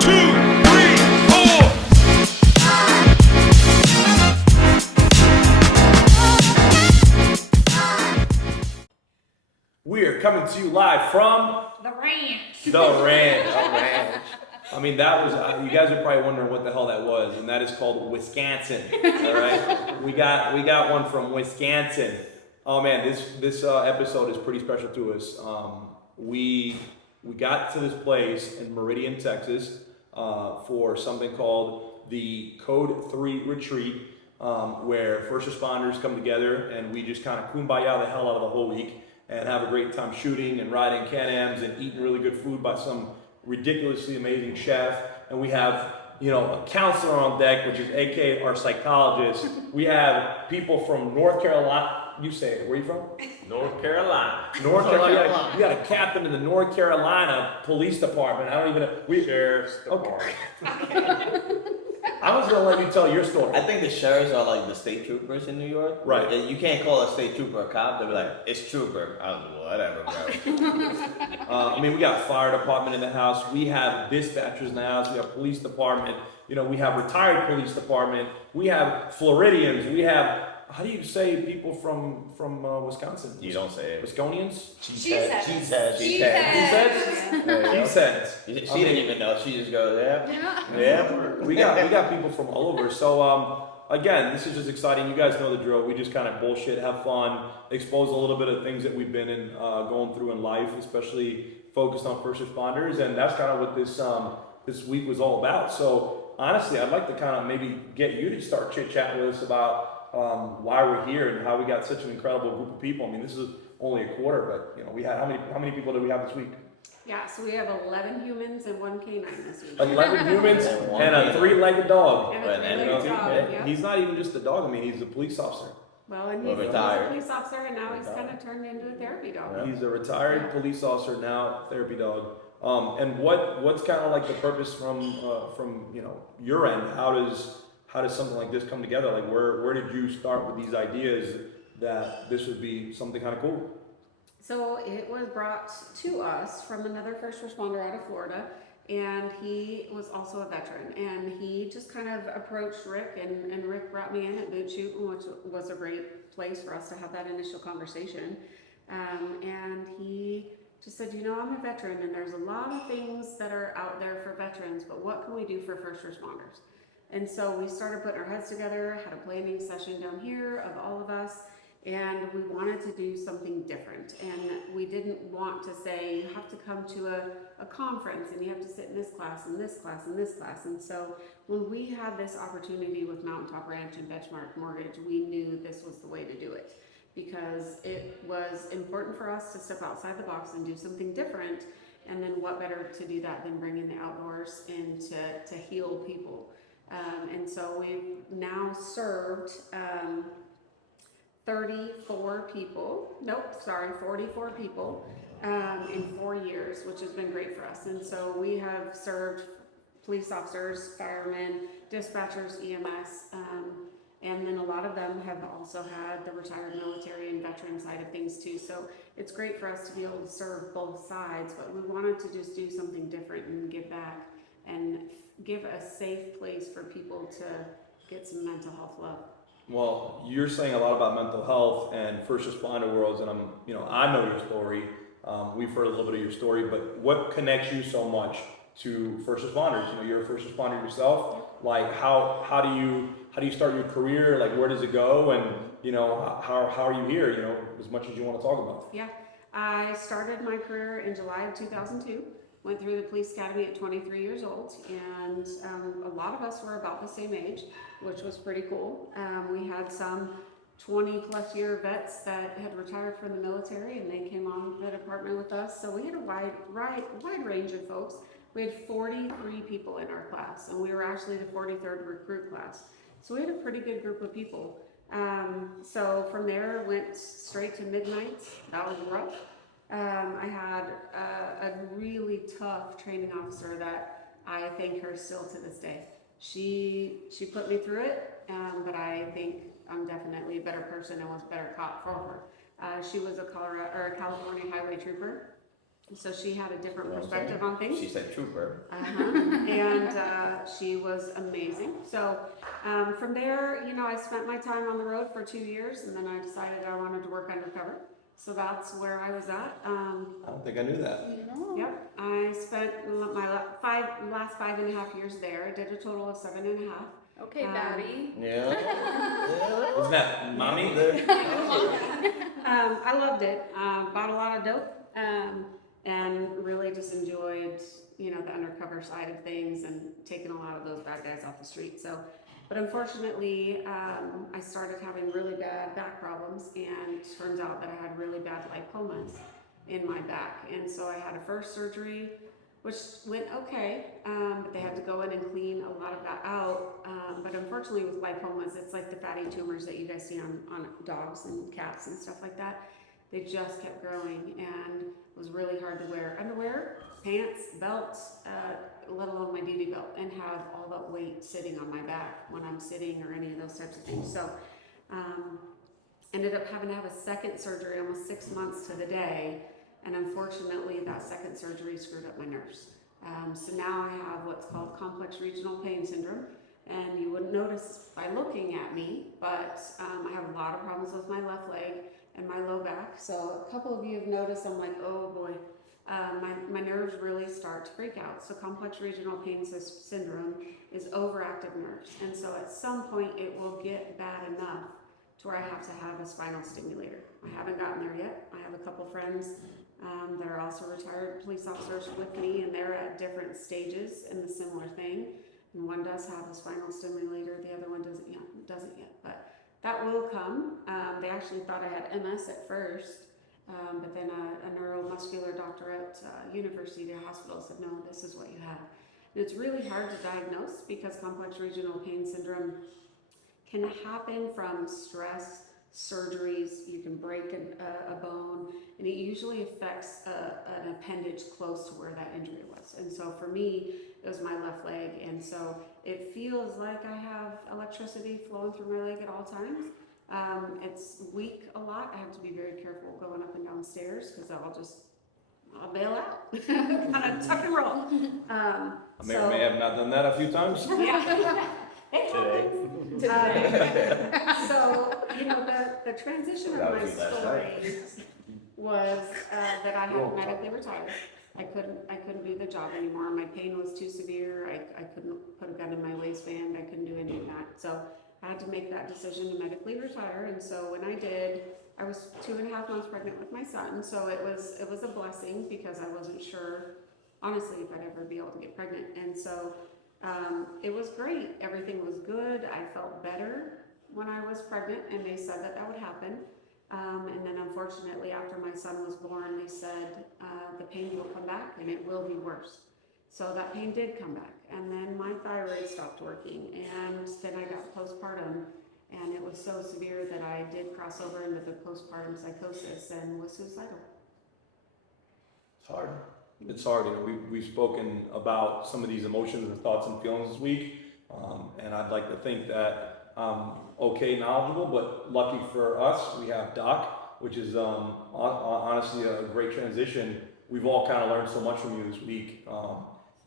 2, 3, 4. We are coming to you live from The ranch. the ranch. I mean, that was, you guys are probably wondering what the hell that was, and that is called Wisconsin. All right, we got one from Wisconsin. Oh man, this episode is pretty special to us. We got to this place in Meridian, Texas, for something called the Code 3 Retreat, where first responders come together and we just kind of kumbaya the hell out of the whole week and have a great time shooting and riding CanAms and eating really good food by some ridiculously amazing chef. And we have, a counselor on deck, which is AKA our psychologist. We have people from North Carolina. You say it. Where are you from? North Carolina. North Carolina. You got a captain in the North Carolina Police Department. I don't even. Sheriff's Department. Okay. I was gonna let you tell your story. I think the sheriffs are like the state troopers in New York. Right. You can't call a state trooper a cop. They'll be like, it's trooper. I was like, whatever, bro. We got fire department in the house. We have dispatchers in the house. We have police department. We have retired police department. We have Floridians. We have, how do you say people from Wisconsin? You don't say it. Wisconians? She said. She said. She didn't even know. She just goes, yeah. We got people from all over. So again, this is just exciting. You guys know the drill. We just kind of bullshit, have fun, expose a little bit of things that we've been in, going through in life, especially focused on first responders, and that's kind of what this week was all about. So honestly, I'd like to kind of maybe get you to start chit chatting with us about why we're here and how we got such an incredible group of people. I mean, this is only a quarter, but we had how many people did we have this week? Yeah, so we have 11 humans and 1 canine this week. 11 humans and a 3-legged dog. And a 3-legged dog, yeah. He's not even just a dog. I mean, he's a police officer. Well, and he's a police officer, and now he's kind of turned into a therapy dog. He's a retired police officer now, therapy dog. And what's kind of like the purpose from your end? How does something like this come together? Like where did you start with these ideas that this would be something kind of cool? So it was brought to us from another first responder out of Florida, and he was also a veteran, and he just kind of approached Rick, and Rick brought me in at Boot Shoot, which was a great place for us to have that initial conversation. And he just said, I'm a veteran, and there's a lot of things that are out there for veterans, but what can we do for first responders? And so we started putting our heads together, had a planning session down here of all of us, and we wanted to do something different. And we didn't want to say, you have to come to a conference and you have to sit in this class and this class and this class. And so when we had this opportunity with Mountaintop Ranch and Benchmark Mortgage, we knew this was the way to do it, because it was important for us to step outside the box and do something different. And then what better to do that than bring in the outdoors and to heal people. And so we've now served 44 people in 4 years, which has been great for us. And so we have served police officers, firemen, dispatchers, EMS, and then a lot of them have also had the retired military and veteran side of things too. So it's great for us to be able to serve both sides, but we wanted to just do something different and give back and give a safe place for people to get some mental health love. Well, you're saying a lot about mental health and first responder worlds, and I know your story. We've heard a little bit of your story, but what connects you so much to first responders? You're a first responder yourself. Like, how do you start your career? Like, where does it go? And how are you here? As much as you want to talk about. Yeah, I started my career in July of 2002. Went through the police academy at 23 years old, and a lot of us were about the same age, which was pretty cool. We had some 20 plus year vets that had retired from the military, and they came on the department with us. So we had a wide range of folks. We had 43 people in our class, and we were actually the 43rd recruit class. So we had a pretty good group of people. So from there, went straight to midnights. That was rough. I had a really tough training officer that I thank her still to this day. She put me through it, but I think I'm definitely a better person and was a better cop for her. She was a California highway trooper. So she had a different You know what I'm perspective saying? on things. She said trooper. And she was amazing. So from there, you know, I spent my time on the road for 2 years, and then I decided I wanted to work undercover. So that's where I was at. I don't think I knew that. Yep, I spent my last 5.5 years there. I did a total of 7.5. Okay, Batty. Yeah. Isn't that mommy? I loved it. Bought a lot of dope, and really just enjoyed, you know, the undercover side of things and taking a lot of those bad guys off the street. So, but unfortunately, I started having really bad back problems, and turns out that I had really bad lipomas in my back, and so I had a first surgery, which went okay, but they had to go in and clean a lot of that out. But unfortunately with lipomas, it's like the fatty tumors that you guys see on dogs and cats and stuff like that. They just kept growing, and it was really hard to wear underwear, pants, belts, let alone my duty belt, and have all that weight sitting on my back when I'm sitting or any of those types of things. So ended up having to have a second surgery almost 6 months to the day. And unfortunately, that second surgery screwed up my nerves. So now I have what's called complex regional pain syndrome. And you wouldn't notice by looking at me, but I have a lot of problems with my left leg and my low back. So a couple of you have noticed, I'm like, oh boy, my nerves really start to freak out. So complex regional pain syndrome is overactive nerves. And so at some point it will get bad enough to where I have to have a spinal stimulator. I haven't gotten there yet. I have a couple friends that are also retired police officers with me, and they're at different stages in the similar thing. And one does have a spinal stimulator, the other one doesn't yet, but that will come. They actually thought I had MS at first, but then a neuromuscular doctor at University Hospital said, no, this is what you have. And it's really hard to diagnose because complex regional pain syndrome can happen from stress, surgeries. You can break a bone, and it usually affects an appendage close to where that injury was. And so for me, it was my left leg, and so it feels like I have electricity flowing through my leg at all times. It's weak a lot. I have to be very careful going up and down stairs because I'll bail out, kind of tuck and roll. I may or may have not done that a few times. Yeah. Today. So, you know, the transition of That my was you last story was that I had medically retired. I couldn't do the job anymore. My pain was too severe. I couldn't put a gun in my waistband. I couldn't do any of that. So I had to make that decision to medically retire. And so when I did, I was 2.5 months pregnant with my son. So it was a blessing because I wasn't sure, honestly, if I'd ever be able to get pregnant. And so it was great. Everything was good. I felt better when I was pregnant, and they said that would happen. And then unfortunately, after my son was born, they said the pain will come back and it will be worse. So that pain did come back, and then my thyroid stopped working, and then I got postpartum, and it was so severe that I did cross over into the postpartum psychosis and was suicidal. It's hard. It's hard. You know, we've spoken about some of these emotions and thoughts and feelings this week, and I'd like to think that I'm okay, knowledgeable, but lucky for us, we have Doc, which is honestly a great transition. We've all kind of learned so much from you this week,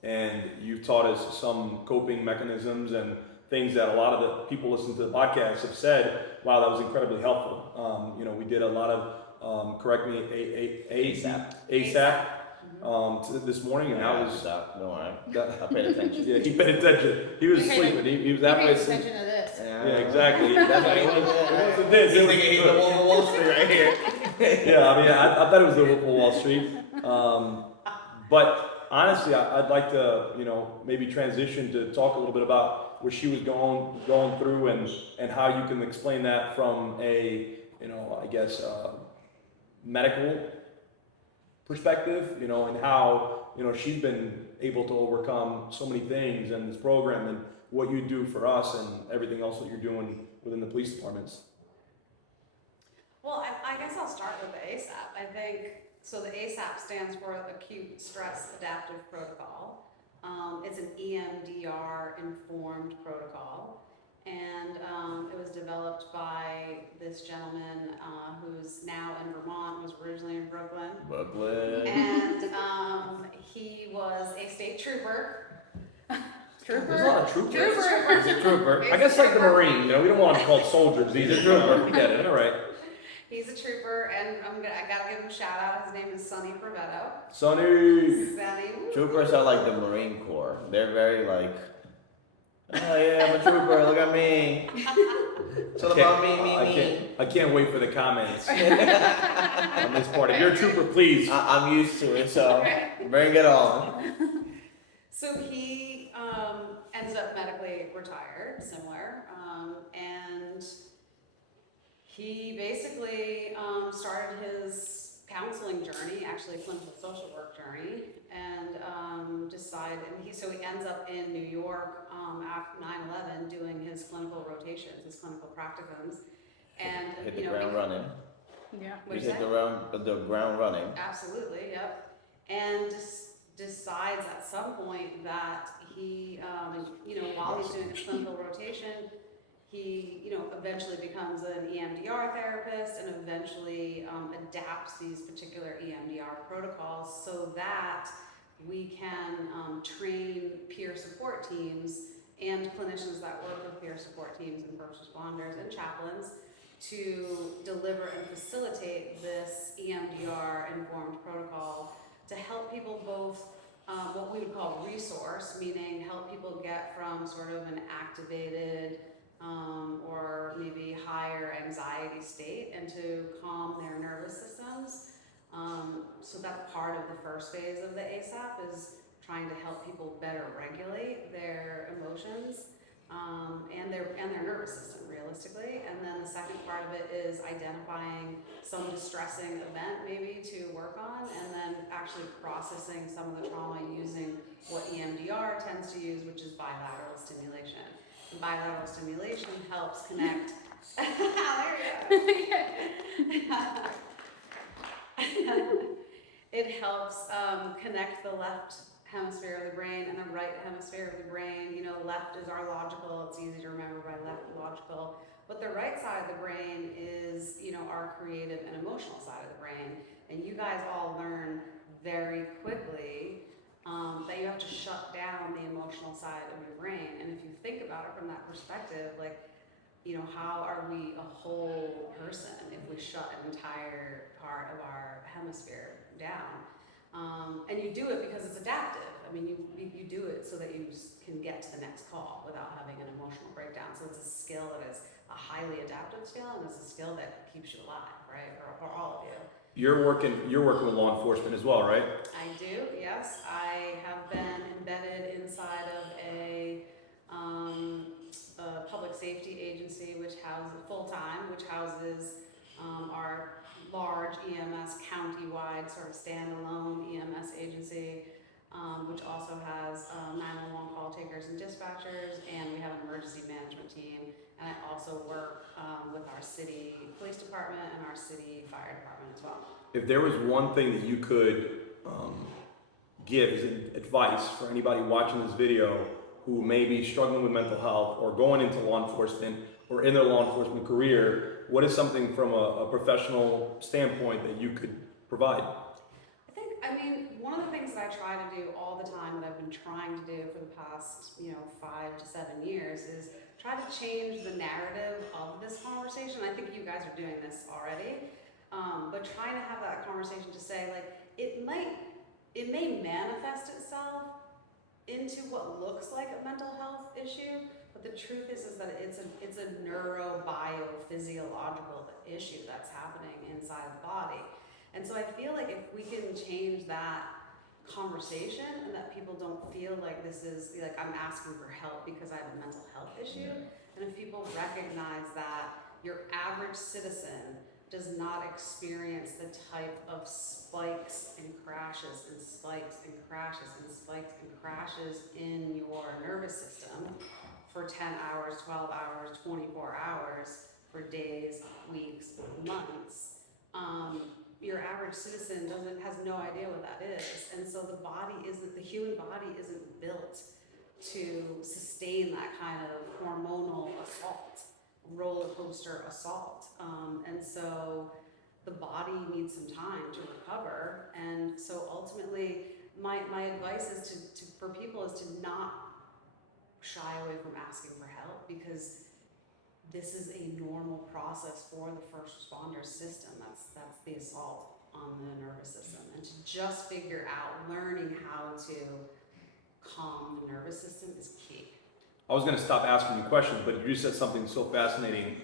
and you've taught us some coping mechanisms and things that a lot of the people listening to the podcast have said. Wow, that was incredibly helpful. You know, we did a lot of correct me, ASAP. This morning, and I was. No, I paid attention. Yeah, he paid attention. He was sleeping. He was halfway asleep. Attention to this. Yeah, exactly. That's what it wasn't this. He's thinking he's the Wolf of Wall Street right here. Yeah, I mean, I thought it was the Wolf of Wall Street. But honestly, I'd like to, you know, maybe transition to talk a little bit about where she was going through and how you can explain that from a, you know, I guess, medical perspective, you know, and how, you know, she's been able to overcome so many things in this program and what you do for us and everything else that you're doing within the police departments. Well, I guess I'll start with the ASAP. I think, so the ASAP stands for Acute Stress Adaptive Protocol. It's an EMDR informed protocol. And it was developed by this gentleman who's now in Vermont, was originally in Brooklyn. Brooklyn. And he was a state trooper. There's a lot of troopers. He's a trooper. I guess like the Marine, you know, we don't want them called soldiers. He's a trooper. We get it. All right. He's a trooper, and I gotta give him a shout out. His name is Sonny Provetto. Sonny. Sonny. Troopers are like the Marine Corps. They're very like, oh yeah, I'm a trooper, look at me. It's all about me. I can't wait for the comments on this part. If you're a trooper, please. I'm used to it, so bring it on. So he ends up medically retired, similar, and he basically started his counseling journey, actually a clinical social work journey, and decided, and he ends up in New York after 9/11 doing his clinical rotations, his clinical practicums, and Hit the ground running. Yeah. We What'd you hit say? the ground running. Absolutely, yep. And decides at some point that he, while he's doing his clinical rotation, he, eventually becomes an EMDR therapist and eventually adapts these particular EMDR protocols so that we can train peer support teams and clinicians that work with peer support teams and first responders and chaplains to deliver and facilitate this EMDR informed protocol to help people both what we would call resource, meaning help people get from sort of an activated or maybe higher anxiety state and to calm their nervous systems. So that's part of the first phase of the ASAP is trying to help people better regulate their emotions and their nervous system realistically. And then the second part of it is identifying some distressing event maybe to work on and then actually processing some of the trauma using what EMDR tends to use, which is bilateral stimulation. And bilateral stimulation helps connect. There you go. It helps connect the left hemisphere of the brain and the right hemisphere of the brain. Left is our logical, it's easy to remember by left logical, but the right side of the brain is, our creative and emotional side of the brain. And you guys all learn very quickly that you have to shut down the emotional side of your brain. And if you think about it from that perspective, like, how are we a whole person if we shut an entire part of our hemisphere down? And you do it because it's adaptive. I mean, you do it so that you can get to the next call without having an emotional breakdown. So it's a skill that is a highly adaptive skill, and it's a skill that keeps you alive, right? For all of you. You're working with law enforcement as well, right? I do, yes. I have been embedded inside of a public safety agency which houses full-time, which houses our large EMS county-wide sort of standalone EMS agency, which also has 911 call takers and dispatchers, and we have an emergency management team. And I also work with our city police department and our city fire department as well. If there was one thing that you could give as advice for anybody watching this video who may be struggling with mental health or going into law enforcement or in their law enforcement career, what is something from a professional standpoint that you could provide? One of the things that I try to do all the time that I've been trying to do for the past, 5 to 7 years is try to change the narrative of this conversation. I think you guys are doing this already, but trying to have that conversation to say, like, it may manifest itself into what looks like a mental health issue, but the truth is that it's a neurobiophysiological issue that's happening inside the body. And so I feel like if we can change that conversation and that people don't feel like this is like I'm asking for help because I have a mental health issue, and if people recognize that your average citizen does not experience the type of spikes and crashes and spikes and crashes and spikes and crashes in your nervous system for 10 hours, 12 hours, 24 hours, for days, weeks, months, your average citizen has no idea what that is. And so the human body isn't built to sustain that kind of hormonal assault, roller coaster assault. And so the body needs some time to recover. And so ultimately, my advice is for people is to not shy away from asking for help, because this is a normal process for the first responder system. That's the assault on the nervous system. And to just figure out, learning how to calm the nervous system is key. I was going to stop asking you questions, but you said something so fascinating.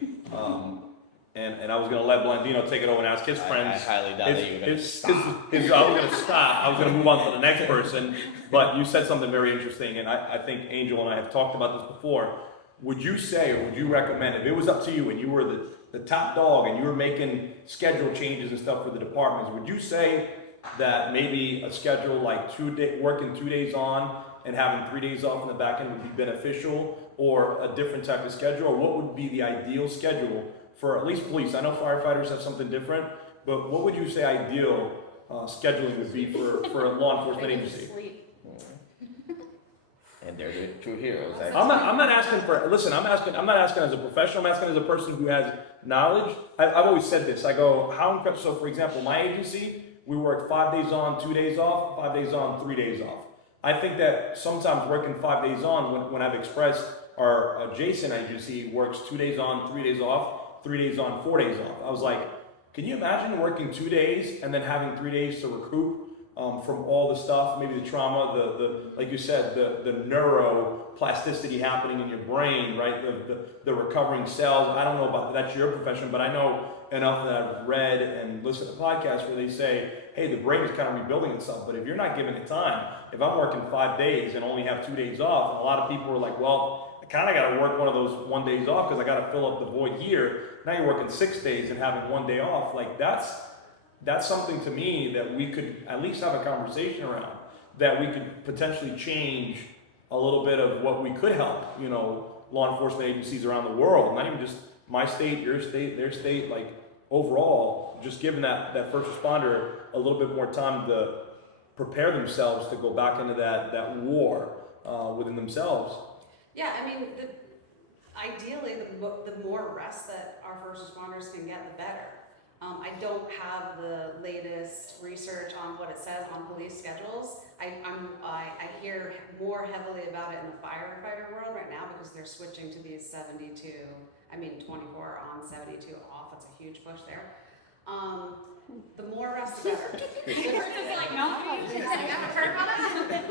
And I was going to let Blandino take it over and ask his friends. I highly doubt that you're going to stop. I was going to stop. I was going to move on to the next person. But you said something very interesting, and I think Angel and I have talked about this before. Would you say, or would you recommend, if it was up to you and you were the top dog and you were making schedule changes and stuff for the departments, would you say that maybe a schedule like working 2 days on and having 3 days off in the back end would be beneficial, or a different type of schedule? Or what would be the ideal schedule for at least police? I know firefighters have something different, but what would you say ideal scheduling would be for a law enforcement agency? And they're the true heroes. I'm not asking for, listen, I'm not asking as a professional, I'm asking as a person who has knowledge. I've always said this, I go, how incredible, so for example, my agency, we work 5 days on, 2 days off, 5 days on, 3 days off. I think that sometimes working 5 days on, when I've expressed our adjacent agency works 2 days on, 3 days off, 3 days on, 4 days off. I was like, can you imagine working 2 days and then having 3 days to recoup from all the stuff, maybe the trauma, the like you said, the neuroplasticity happening in your brain, right? The recovering cells. I don't know about that's your profession, but I know enough that I've read and listened to podcasts where they say, hey, the brain is kind of rebuilding itself. But if you're not giving it time, if I'm working 5 days and only have 2 days off, and a lot of people are like, well, I kind of got to work one of those 1 days off because I got to fill up the void here. Now you're working 6 days and having 1 day off. Like that's something to me that we could at least have a conversation around, that we could potentially change a little bit of what we could help, law enforcement agencies around the world, not even just my state, your state, their state, like overall, just giving that first responder a little bit more time to prepare themselves to go back into that war within themselves. Yeah, I mean, ideally, the more rest that our first responders can get, the better. I don't have the latest research on what it says on police schedules. I hear more heavily about it in the firefighter world right now because they're switching to these 24 on, 72 off. It's a huge push there. The more rest, the better.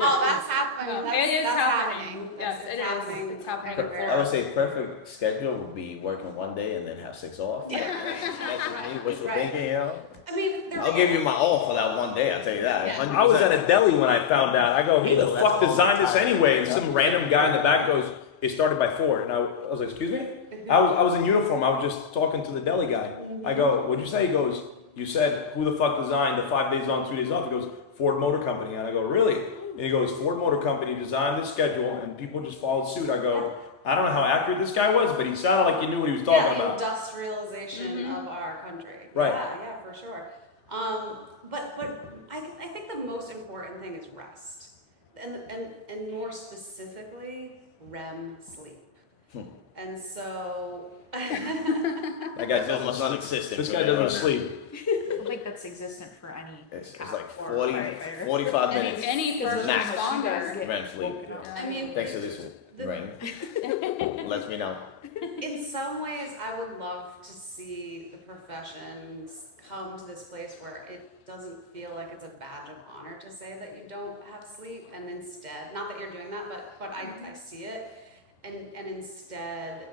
Oh, that's happening. It is that's happening. Yes, It's it is. happening. It's happening. I would say perfect schedule would be working 1 day and then have 6 off. Yeah. That's me, wishful Right. thinking, I mean, I'll give you my all for that 1 day, I'll tell you that. Yeah. 100%. I was at a deli when I found out. I go, who the That's fuck all the designed this time. anyway? And Yeah. some random guy in the back goes, it started by 4. And I was like, excuse me? I was in uniform. I was just talking to the deli guy. I go, what'd you say? He goes, you said, who the fuck designed the 5 days on, 2 days off? He goes, Ford Motor Company. And I go, really? And he goes, Ford Motor Company designed this schedule and people just followed suit. I go, I don't know how accurate this guy was, but he sounded like he knew what he was talking the about. industrialization of our country. Right. Yeah, for sure. But I think the most important thing is rest, and more specifically, REM sleep. And so That guy doesn't almost sleep. non-existent. This guy doesn't sleep. I don't think that's existent for any. It's like or 40, firefighter. 45 minutes. Any first Max. responder. REM sleep. I mean, Thanks to this ring. Lets me know. in some ways, I would love to see the professions come to this place where it doesn't feel like it's a badge of honor to say that you don't have sleep, and instead, not that you're doing that, but I see it, and instead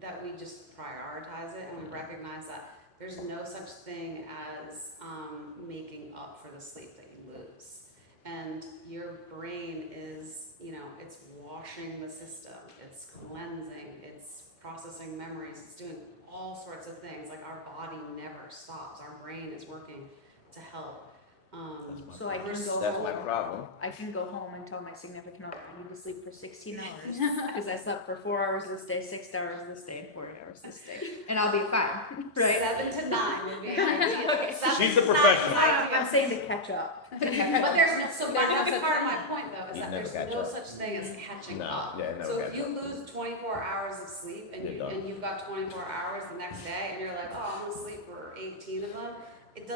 that we just prioritize it and we recognize that there's no such thing as making up for the sleep that you lose. And your brain is, it's washing the system, it's cleansing, it's processing memories, it's doing all sorts of things. Like our body never stops. Our brain is working to help So I can go That's my home. problem. I can go home and tell my significant other I need to sleep for 16 hours because I slept for 4 hours this day, 6 hours this day, and 40 hours this day, and I'll be fine, right? 7 to 9 would be ideal. Okay. 7 She's to a 9 is professional. ideal. I'm saying to catch up. But there's, so that's a part of my point though, is You that never there's catch no up. such thing as catching No, up. yeah, never So if catch you up. lose 24 hours of sleep and You're done. you've got 24 hours the next day and you're like, oh, I'm gonna sleep for 18 of them, it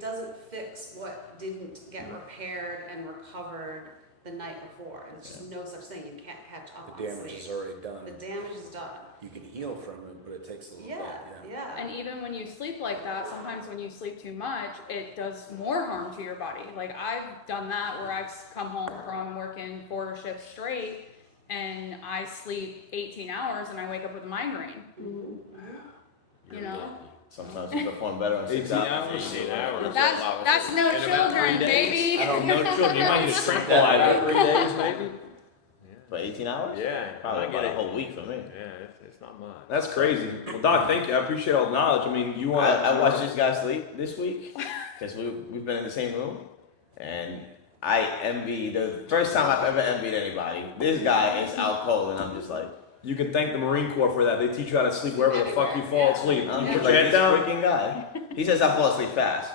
doesn't fix what didn't get repaired and recovered the night before. There's just no such thing. You can't catch up The on damage sleep. is already done. The damage is done. You can heal from it, but it takes a little Yeah, bit. yeah. And even when you sleep like that, sometimes when you sleep too much, it does more harm to your body. Like I've done that where I've come home from working 4 shifts straight and I sleep 18 hours and I wake up with a migraine. You know? Sometimes you perform better on 6 18 hours. hours? 18 hours. That's no In about children, 3 days. baby. I don't know, children. You might need a About tranquilizer. 3 days maybe? For 18 hours? Yeah, Probably I get about a it. whole week for me. Yeah, it's not much. That's crazy. Well, Doc, thank you. I appreciate all the knowledge. I mean, you want I watched this guy sleep this week because we've been in the same room, and I envy the first time I've ever envied anybody. This guy is out cold, and I'm just like, You can thank the Marine Corps for that. They teach you how to sleep wherever the fuck you fall asleep. I'm You just put your like head this down. freaking guy. He says I fall asleep fast,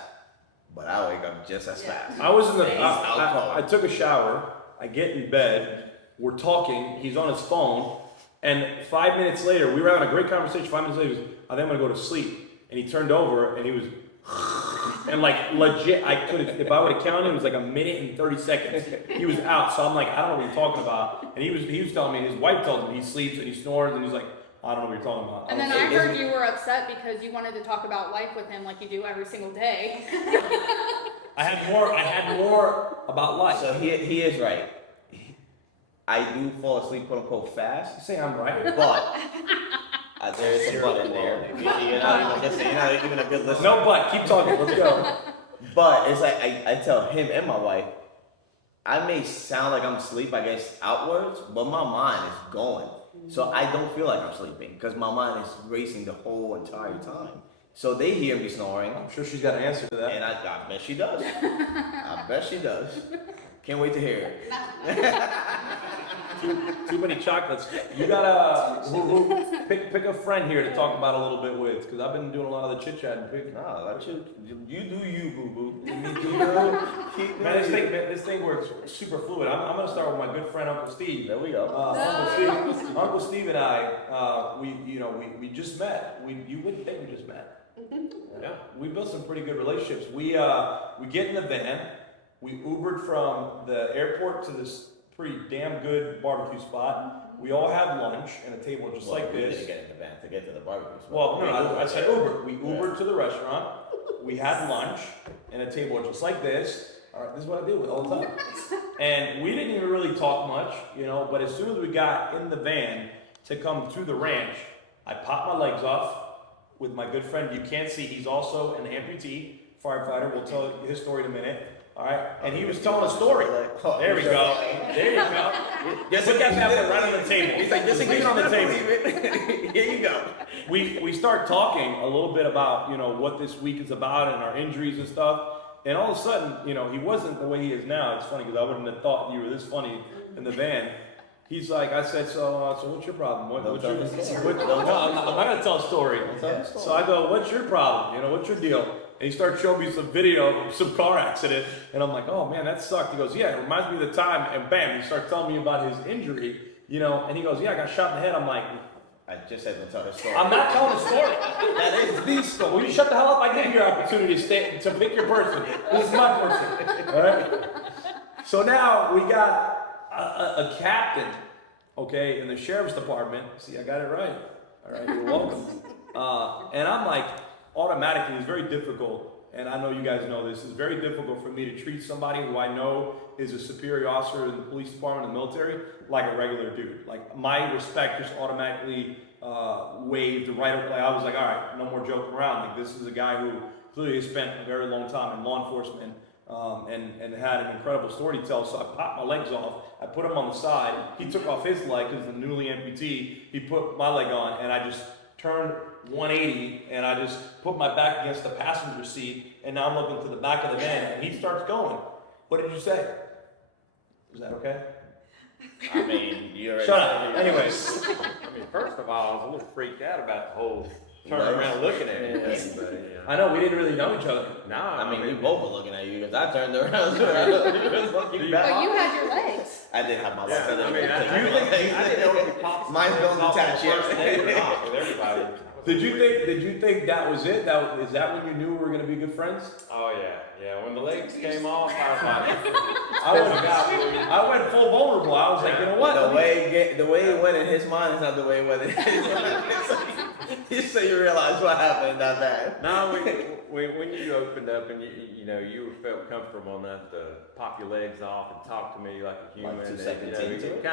but I wake up just as fast. I was in the. He's out cold. I took a shower. I get in bed. We're talking. He's on his phone, and 5 minutes later, we were having a great conversation. 5 minutes later, he goes, "I think I'm gonna go to sleep." And he turned over, and he was, and like legit, I could have. If I would have counted, it was like a minute and 30 seconds. He was out. So I'm like, I don't know what you're talking about. And he was telling me his wife tells him he sleeps and he snores, and he's like, I don't know what you're talking about. And then I heard you were upset because you wanted to talk about life with him like you do every single day. I had more about life. So he is right. I do fall asleep, quote unquote, fast, You say I'm right. but there is a but in there. You're not even listening. You're not even a good listener. No, but keep talking. Let's go. But it's like I tell him and my wife, I may sound like I'm asleep, I guess, outwards, but my mind is going. So I don't feel like I'm sleeping because my mind is racing the whole entire time. So they hear me snoring, I'm sure she's got an answer to that. and I bet she does. I bet she does. Can't wait to hear it. Too many chocolates. You gotta pick a friend here to talk about a little bit with, because I've been doing a lot of the chit chat. No, let you do you, boo boo. Man, this thing works super fluid. I'm gonna start with my good friend Uncle Steve. There we go. Uncle Steve and I, we just met. You wouldn't think we just met. Yeah. We built some pretty good relationships. We get in the van. We Ubered from the airport to this pretty damn good barbecue spot. We all had lunch and a table just like We this. didn't get in the van to get to the barbecue spot. Well, no, I said Uber. We Yeah. Ubered to the restaurant. We had lunch and a table just like this. All right, this is what I deal with all the time. And we didn't even really talk much, but as soon as we got in the van to come to the ranch, I popped my legs off with my good friend. You can't see, he's also an amputee firefighter. We'll tell his story in a minute. All right, and he was telling a story. There we go. There you go. Just Put in that case bad you boy didn't right on the believe table. it. He's like, just in Put case it on the you table. didn't believe it. Here you go. We start talking a little bit about what this week is about and our injuries and stuff, and all of a sudden he wasn't the way he is now. It's funny because I wouldn't have thought you were this funny in the van. He's like, I said, so what's your problem? Don't tell the story. No, I'm not gonna tell a story. tell the story. So I go, what's your problem? What's your deal? And he starts showing me some video of some car accident, and I'm like, oh man, that sucked. He goes, yeah, it reminds me of the time, and bam, he starts telling me about his injury, and he goes, yeah, I got shot in the head. I'm like, I just said to tell the story. I'm not telling a story. That is the story. Will you shut the hell up? I gave you your opportunity to pick your person. This is my person. All right. So now we got a captain, okay, in the sheriff's department. See, I got it right. All right, you're welcome. And I'm like, automatically, it's very difficult. And I know you guys know this. It's very difficult for me to treat somebody who I know is a superior officer in the police department and the military like a regular dude. Like my respect just automatically waived right away. I was like, all right, no more joking around. Like this is a guy who clearly has spent a very long time in law enforcement and had an incredible story to tell. So I popped my legs off. I put him on the side. He took off his leg because the newly amputee. He put my leg on, and I just turned 180, and I just put my back against the passenger seat, and now I'm looking to the back of the van, and he starts going. What did you say? Is that okay? I mean, you already Shut said up. it. Anyways, I mean, first of all, I was a little freaked out about the whole turning around looking at me. Yes. But, I know we didn't really know each other. No, I mean, we both were looking at you because I turned around. You was looking back. But you had your legs. I did have my Yeah, legs. I mean, I didn't know if it popped. Mine's don't detach yet. First date or not with everybody. Did you think that was it? Is that when you knew we were gonna be good friends? Oh yeah. When the legs came off, I was like, I went full vulnerable. I was like, you know what? The way it went in his mind is not the way it went in his mind. So you realize what happened that bad. no, when you opened up and you felt comfortable enough to pop your legs off and talk to me like a human. Like 2 and, seconds into it?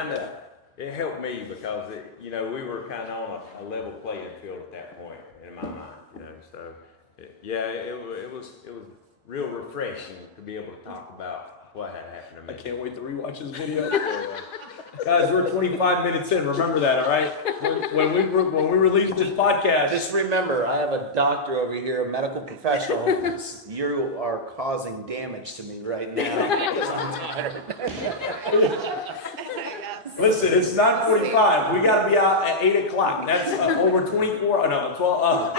It helped me because we were kind of on a level playing field at that point in my mind. So it was real refreshing to be able to talk about what had happened to I me. can't wait to rewatch this video. Guys, we're 25 minutes in. Remember that, all right? When we release this podcast, Just remember, I have a doctor over here, a medical professional. You are causing damage to me right now because I'm tired. listen, it's 9:45. We got to be out at 8 o'clock. That's over 24. Oh no, 12.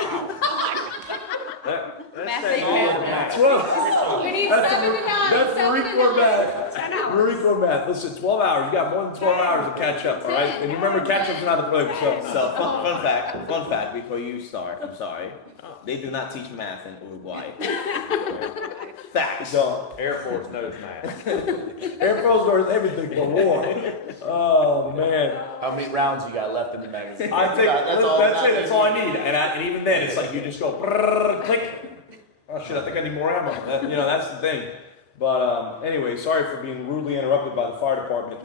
Math that ain't all math. 12. We need That's 7 to 9. That's 7 Marine to Corps 9. math. 10 hours. Marine Corps math. Listen, 12 hours. You got more than 12 hours to catch up, all right? And you remember, catch up's not the play. So fun fact before you start. I'm sorry. They do not teach math in Uruguay. Facts. So, Air Force knows math. Air Force knows everything but war. Oh man. How many rounds you got left in the magazine? I think that's it. that That's all I need. And even then, it's like you just go brrr, click. Oh shit! I think I need more ammo. That's the thing. But anyway, sorry for being rudely interrupted by the fire department.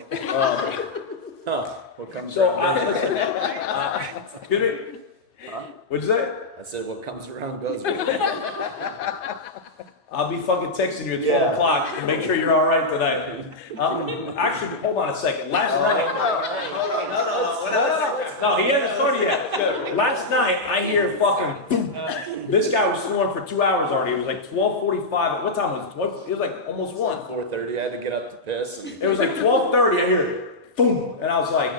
What comes So around goes listen. Excuse me. What'd you say? I said, what comes around goes around. I'll be fucking texting you at 12 o'clock and make sure you're all right tonight. Actually, hold on a second. Last night. No, he hasn't started yet. Last night, I hear fucking. This guy was snoring for 2 hours already. It was like 12:45. What time was it? It was like almost 1. 4:30, I had to get up to piss. It was like 12:30. I hear it. Boom. And I was like,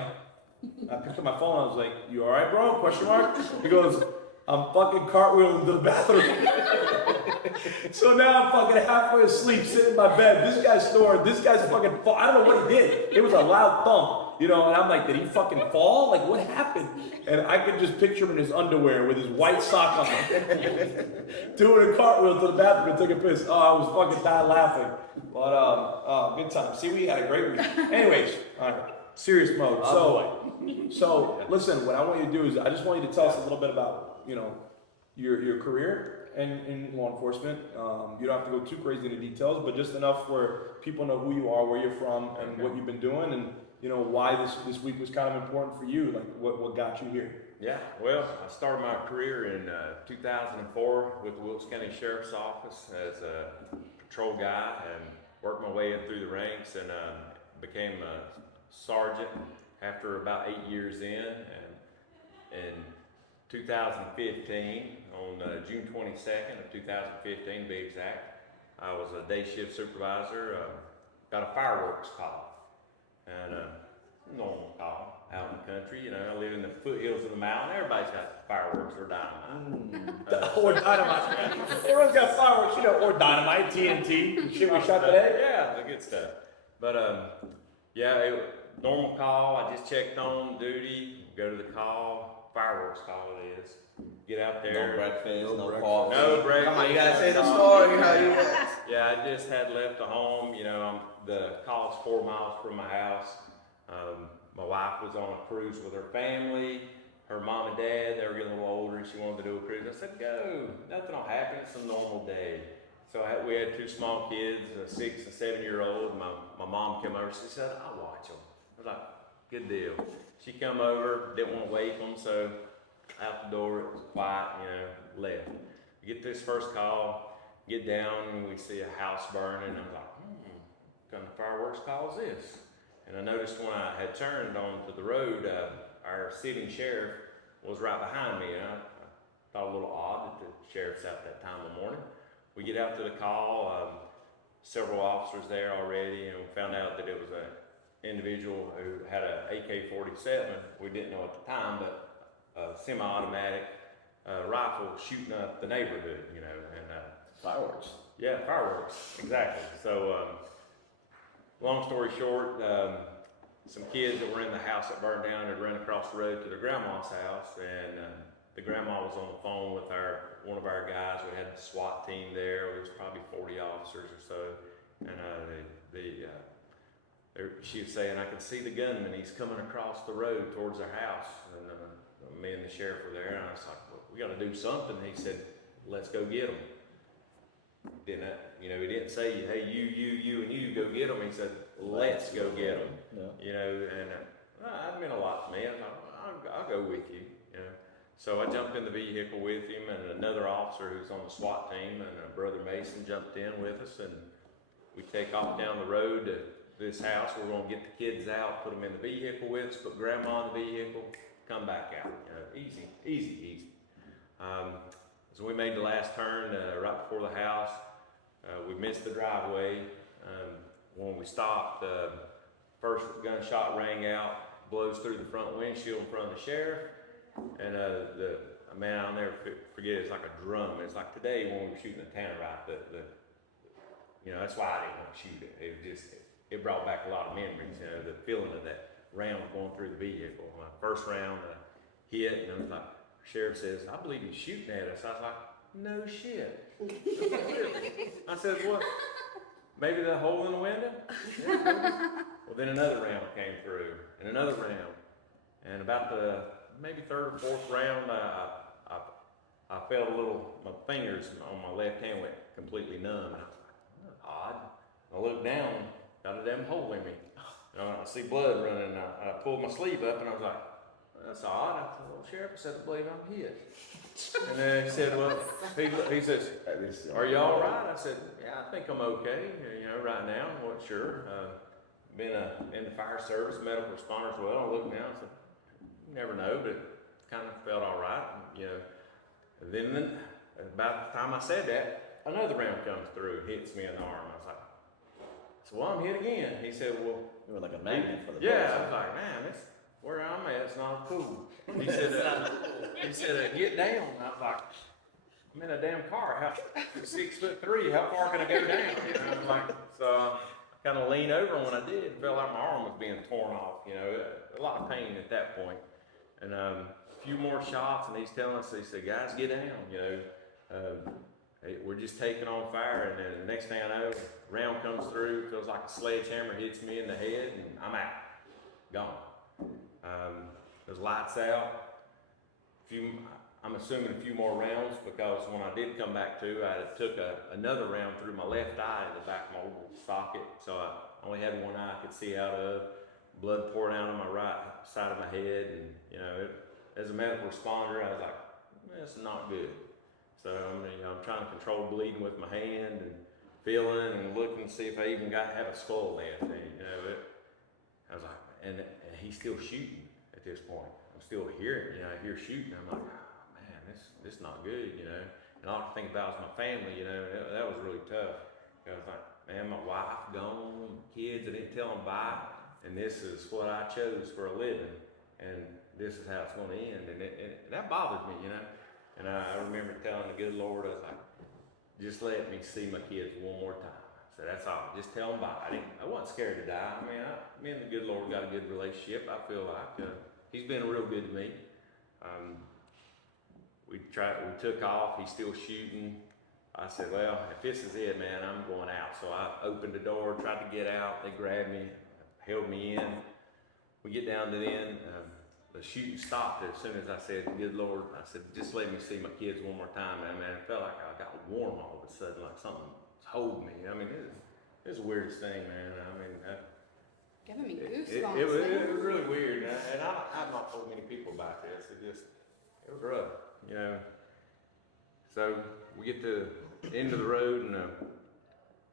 I picked up my phone. I was like, you all right, bro? Question mark. He goes, I'm fucking cartwheeling to the bathroom. So now I'm fucking halfway asleep, sitting in my bed. This guy's snoring. This guy's fucking fall. I don't know what he did. It was a loud thump, and I'm like, did he fucking fall? Like, what happened? And I could just picture him in his underwear with his white sock on, doing a cartwheel to the bathroom and taking a piss. Oh, I was fucking dying laughing. But good time. See, we had a great week. Anyways, all right, serious mode. So listen, what I want you to do is I just want you to tell us a little bit about your career in law enforcement. You don't have to go too crazy into details, but just enough where people know who you are, where you're from, and what you've been doing, and why this week was kind of important for you, like what got you here. Yeah, well, I started my career in 2004 with the Wilkes County Sheriff's Office as a patrol guy and worked my way in through the ranks and became a sergeant after about 8 years in. And in 2015, on June 22nd of 2015 to be exact, I was a day shift supervisor, got a fireworks call. And normal call out in the country, I live in the foothills of the mountain. Everybody's got fireworks or dynamite. Or dynamite. Everyone's got fireworks, or dynamite, TNT, shit we shot today. Yeah, the good stuff. But normal call. I just checked on duty. Go to the call. Fireworks call it is. Get out there. No breakfast, no coffee. No breakfast. Come on, you gotta say the story. How you? Yeah, I just had left the home. The call's 4 miles from my house. My wife was on a cruise with her family. Her mom and dad, they were getting a little older, and she wanted to do a cruise. I said, go. Nothing will happen. It's a normal day. So we had 2 small kids, a 6 and 7 year old. My mom came over. She said, I'll watch them. I was like, good deal. She come over, didn't want to wake them, so out the door, it was quiet, left. We get this first call, get down, and we see a house burning. I was like, what kind of fireworks call is this? And I noticed when I had turned onto the road, our sitting sheriff was right behind me. And I thought a little odd that the sheriff's out that time of morning. We get out to the call, several officers there already, and we found out that it was an individual who had a AK-47. We didn't know at the time, but a semi-automatic rifle shooting up the neighborhood, you know, and Fireworks. yeah, fireworks, exactly. So, long story short, some kids that were in the house that burned down had run across the road to their grandma's house, and the grandma was on the phone with one of our guys. We had the SWAT team there. There was probably 40 officers or so, and she was saying, "I can see the gunman. He's coming across the road towards our house." And me and the sheriff were there, and I was like, well, "We got to do something." He said, "Let's go get him." Didn't you know? He didn't say, "Hey, you, and you go get him." He said, "Let's go get him." Yeah. You know, and that meant a lot to me. I thought, I'll go with you. You know, so I jumped in the vehicle with him, and another officer who's on the SWAT team, and Brother Mason jumped in with us, and we take off down the road to this house. We're going to get the kids out, put them in the vehicle with us, put Grandma in the vehicle, come back out. You know, easy. So we made the last turn right before the house. We missed the driveway. When we stopped, first gunshot rang out, blows through the front windshield in front of the sheriff, and man, I'll never forget. It's like a drum. It's like today when we were shooting the tannerite. You know, that's why I didn't want to shoot it. It brought back a lot of memories. You know, the feeling of that round going through the vehicle. My first round hit, and I was like, sheriff says, "I believe he's shooting at us." I was like, "No shit." I said, "What? Maybe the hole in the window?" Yeah. Well, then another round came through, and another round, and about the maybe third or fourth round, I felt my fingers on my left hand went completely numb. And I was like, odd. I looked down, got a damn hole in me. I see blood running, and I pulled my sleeve up, and I was like, "That's odd." I said, "Well, Sheriff," I said, "I believe I'm hit." And then he said, "Well," he says, "Are you all right?" I said, "Yeah, I think I'm okay. You know, right now, I'm not sure. Been in the fire service, medical responder as well." I looked down, I said, "You never know," but it kind of felt all right. And, you know, and then about the time I said that, another round comes through, hits me in the arm. I was like, "Well, I'm hit again." He said, "Well," You were like a magnet for the yeah. bullets. I was like, "Man, it's where I'm at. It's not cool." He said, "Get down." And I was like, "I'm in a damn car. 6'3". How far can I go down?" You know, I was like, so I kind of leaned over, and when I did, it felt like my arm was being torn off. You know, a lot of pain at that point. And a few more shots, and he's telling us, he said, "Guys, get down." You know, hey, we're just taking on fire, and then the next thing I know, round comes through, feels like a sledgehammer hits me in the head, and I'm out, gone. There's lights out. I'm assuming a few more rounds, because when I did come back to, I took another round through my left eye in the back of my oval socket, so I only had one eye I could see out of. Blood pouring out on my right side of my head, and you know, as a medical responder, I was like, "That's not good." So I'm trying to control bleeding with my hand and feeling and looking to see if I even have a skull left. And, you know, I was like, and he's still shooting at this point. I'm still hearing, you know, I hear shooting. I'm like, "Oh, man, this is not good," you know. And all I could think about was my family, you know. That was really tough. I was like, man, my wife gone, kids, I didn't tell them bye, and this is what I chose for a living, and this is how it's going to end. And that bothered me, you know. And I remember telling the good Lord, I was like, "Just let me see my kids one more time." So that's all. Just tell them bye. I wasn't scared to die. I mean, me and the good Lord got a good relationship. I feel like He's been real good to me. We took off. He's still shooting. I said, "Well, if this is it, man, I'm going out." So I opened the door, tried to get out. They grabbed me, held me in. We get down to the end. The shooting stopped as soon as I said, "Good Lord," I said, "Just let me see my kids one more time." And man, it felt like I got warm all of a sudden, like something was holding me. I mean, it was the weirdest thing, man. I mean, Giving me it goosebumps. was really weird. And I've not told many people about this. It was rough, you know. So we get to the end of the road and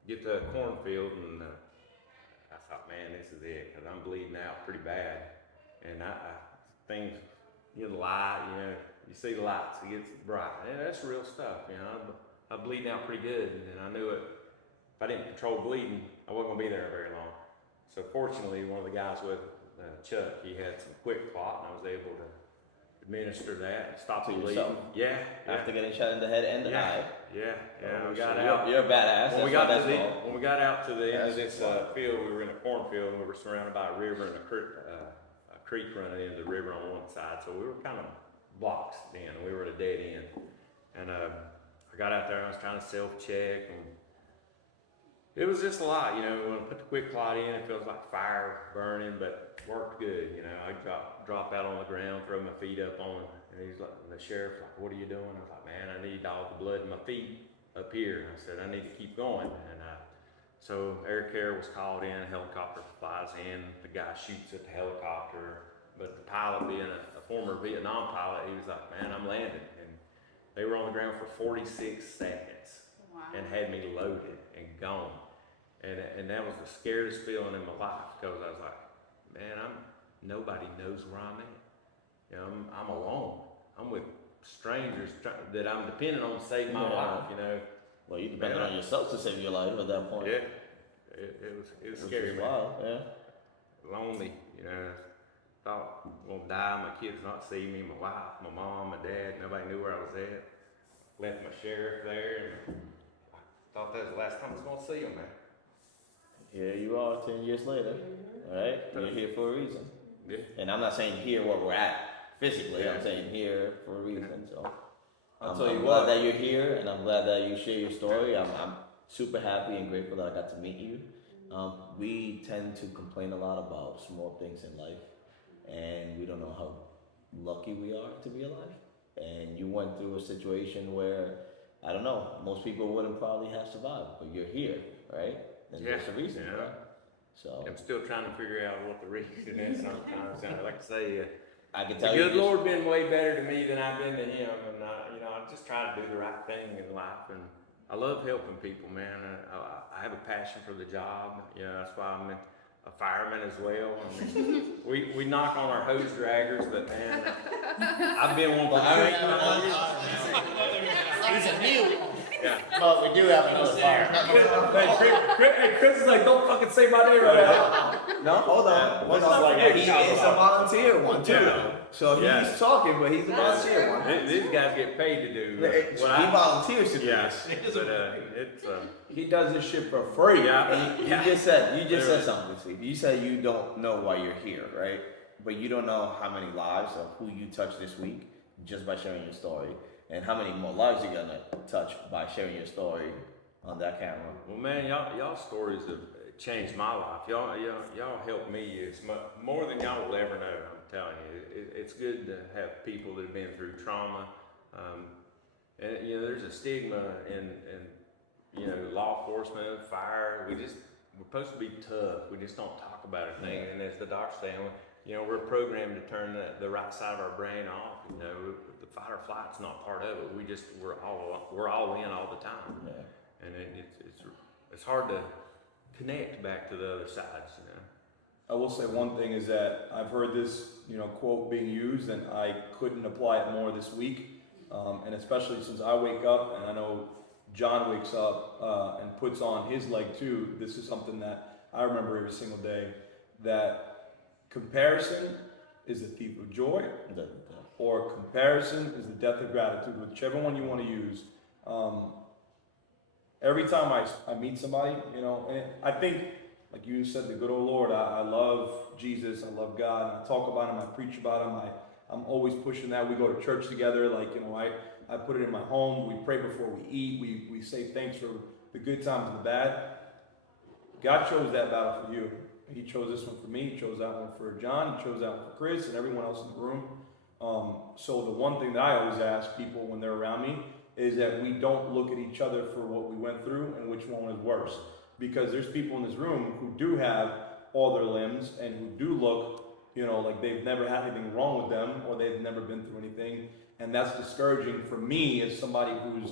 get to a cornfield, and I thought, man, this is it, because I'm bleeding out pretty bad. And things, you know, the light, you know, you see the lights, it gets bright. And that's real stuff, you know. I'm bleeding out pretty good, and I knew it. If I didn't control bleeding, I wasn't gonna be there very long. So fortunately, one of the guys with Chuck, he had some quick clot, and I was able to administer that and stop To the bleeding. yourself? Yeah. After getting shot in the head and the eye. Yeah. Oh, We got shit. out. You're a badass. When we That's got what to that's the, called. when we got out to the end of That's this field, we were in a cornfield, and we were surrounded by a river and a creek running into the river on one side. So we were kind of blocks in. We were at a dead end. And I got out there, and I was trying to self-check, and it was just a lot, you know. When I put the quick clot in, it feels like fire burning, but worked good, you know. I drop out on the ground, throw my feet up on it, and he's like, the sheriff's like, "What are you doing?" I was like, "Man, I need all the blood in my feet up here." And I said, "I need to keep going." And so air care was called in, helicopter flies in, the guy shoots at the helicopter, but the pilot, being a former Vietnam pilot, he was like, "Man, I'm landing." And they were on the ground for 46 seconds Wow. and had me loaded and gone. And that was the scariest feeling in my life, because I was like, man, nobody knows where I'm at. You know, I'm alone. I'm with strangers that I'm depending on to save my life, you know. Well, you depended on yourself to save your life at that point. Yeah, it was Which scary, is man. wild, yeah. Lonely, you know. Thought I'm gonna die, my kids not see me, my wife, my mom, my dad, nobody knew where I was at. Left my sheriff there, and I thought that was the last time I was gonna see him, man. Here you are 10 years later, right? You're here for a reason. Yeah. And I'm not saying here where we're at physically, Yeah. I'm saying here for a reason. So I'll tell you I'm what. glad that you're here, and I'm glad that you share your story. I'm super happy and grateful that I got to meet you. We tend to complain a lot about small things in life, and we don't know how lucky we are to be alive. And you went through a situation where, I don't know, most people wouldn't probably have survived, but you're here, right? And Yeah, there's a reason for yeah. that. So I'm still trying to figure out what the reason is sometimes. And like I say, I can the tell you. good Lord been way better to me than I've been to Him, and I just try to do the right thing in life, and I love helping people, man. I have a passion for the job. You know, that's why I'm a fireman as well. I mean, we knock on our hose draggers, but man, I've been one for He's a new one. Yeah. But we do have another fire. Hey, Chris is like, don't fucking say my name right now. No, hold on. Hold on. like He is a volunteer one too. Yeah. So Yeah. he's talking, but he's a volunteer one. These guys get paid to do He what volunteers to do Yeah, this. but it's He does this shit for free. yeah. You just said something, Steve. You said you don't know why you're here, right? But you don't know how many lives of who you touched this week just by sharing your story, and how many more lives you're gonna touch by sharing your story on that camera. Well, man, y'all stories have changed my life. Y'all helped me. It's more than y'all will ever know. I'm telling you, it's good to have people that have been through trauma. And you know, there's a stigma in law enforcement, fire. We're supposed to be tough. We just don't talk about anything. And as the doctor's saying, we're programmed to turn the right side of our brain off. You know, the fight or flight's not part of it. We're all in all the time. Yeah. And it's hard to connect back to the other sides, you know. I will say one thing is that I've heard this, quote being used, and I couldn't apply it more this week. And especially since I wake up, and I know John wakes up and puts on his leg too. This is something that I remember every single day, that comparison is the thief of joy, or comparison is the death of gratitude, whichever one you want to use. Every time I meet somebody, and I think, like you said, the good old Lord, I love Jesus, I love God, and I talk about him, I preach about him, I'm always pushing that. We go to church together, I put it in my home, we pray before we eat, we say thanks for the good times and the bad. God chose that battle for you. He chose this one for me, he chose that one for John, he chose that one for Chris and everyone else in the room. So the one thing that I always ask people when they're around me is that we don't look at each other for what we went through and which one was worse. Because there's people in this room who do have all their limbs and who do look, like they've never had anything wrong with them, or they've never been through anything. And that's discouraging for me as somebody who's,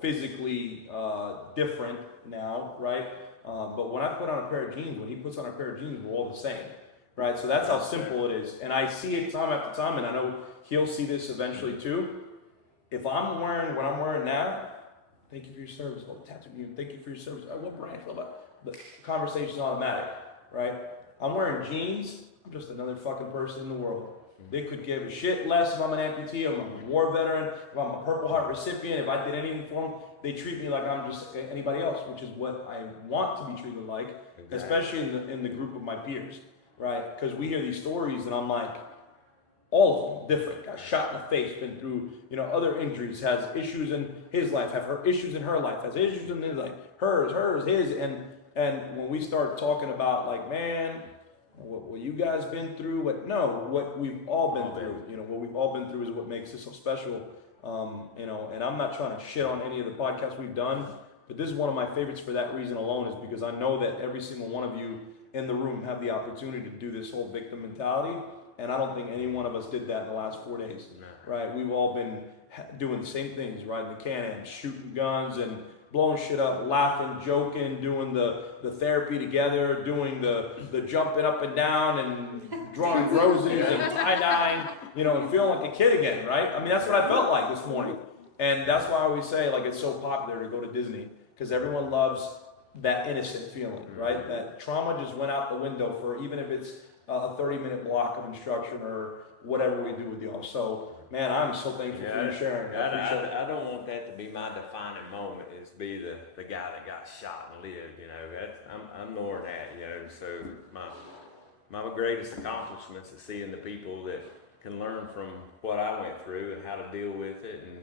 physically different now, right? But when I put on a pair of jeans, when he puts on a pair of jeans, we're all the same. right? So that's how simple it is. And I see it time after time, and I know he'll see this eventually too. If I'm wearing what I'm wearing now, thank you for your service. Oh, tattoo you. Thank you for your service. What branch? The conversation's automatic, right? I'm wearing jeans. I'm just another fucking person in the world. They could give a shit less if I'm an amputee, if I'm a war veteran, if I'm a Purple Heart recipient, if I did anything for them. They treat me like I'm just anybody else, which is what I want to be treated like, especially in the group of my peers, right? Because we hear these stories and I'm like, all of them different. Got shot in the face, been through, other injuries, has issues in his life, have her issues in her life, has issues in his life, hers, his, and when we start talking about like, man, what you guys been through, what we've all been through, what we've all been through is what makes this so special, and I'm not trying to shit on any of the podcasts we've done, but this is one of my favorites for that reason alone, is because I know that every single one of you in the room have the opportunity to do this whole victim mentality. And I don't think any one of us did that in the last 4 days, right? We've all been doing the same things, right? The CanAms, shooting guns and blowing shit up, laughing, joking, doing the therapy together, doing the jumping up and down and drawing roses and tie-dyeing, and feeling like a kid again, right? I mean, that's what I felt like this morning. And that's why I always say, like, it's so popular to go to Disney, because everyone loves that innocent feeling, right? That trauma just went out the window for, even if it's a 30-minute block of instruction or whatever we do with y'all. So, man, I'm so thankful for you sharing. I don't want that to be my defining moment, is be the guy that got shot and lived, I'm more than that, so my greatest accomplishments is seeing the people that can learn from what I went through and how to deal with it, and,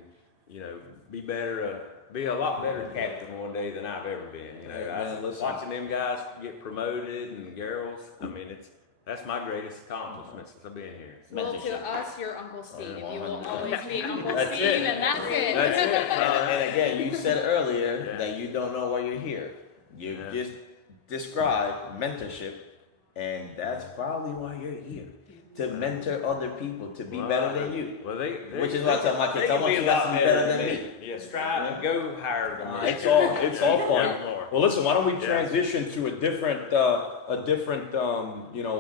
be a lot better captain one day than I've ever been, watching them guys get promoted and girls, that's my greatest accomplishment since I've been here. Well, to us, you're Uncle Steve. You will always be Uncle That's Steve, it. and that's it. That's it. And again, you said earlier that you don't know why you're here. You just described mentorship, and that's probably why you're here. To mentor other people to be better than you. Well, which is what I tell my kids. I want you guys to be better than me. Yeah, strive and go higher than me. It's all fun. Well, listen, why don't we transition to a different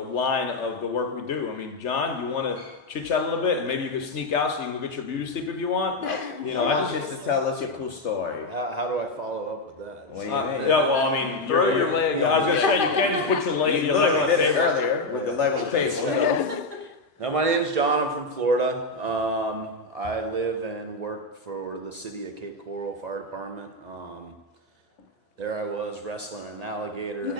line of the work we do? I mean, John, you want to chit chat a little bit, and maybe you can sneak out so you can go get your beauty sleep if you want. I want you to tell us your cool story. How do I follow up with that? What do you mean? Throw your leg. I was gonna say, you can't just put your leg on the table earlier with the leg on the table. Now, my name's John. I'm from Florida. I live and work for the city of Cape Coral Fire Department. There I was wrestling an alligator.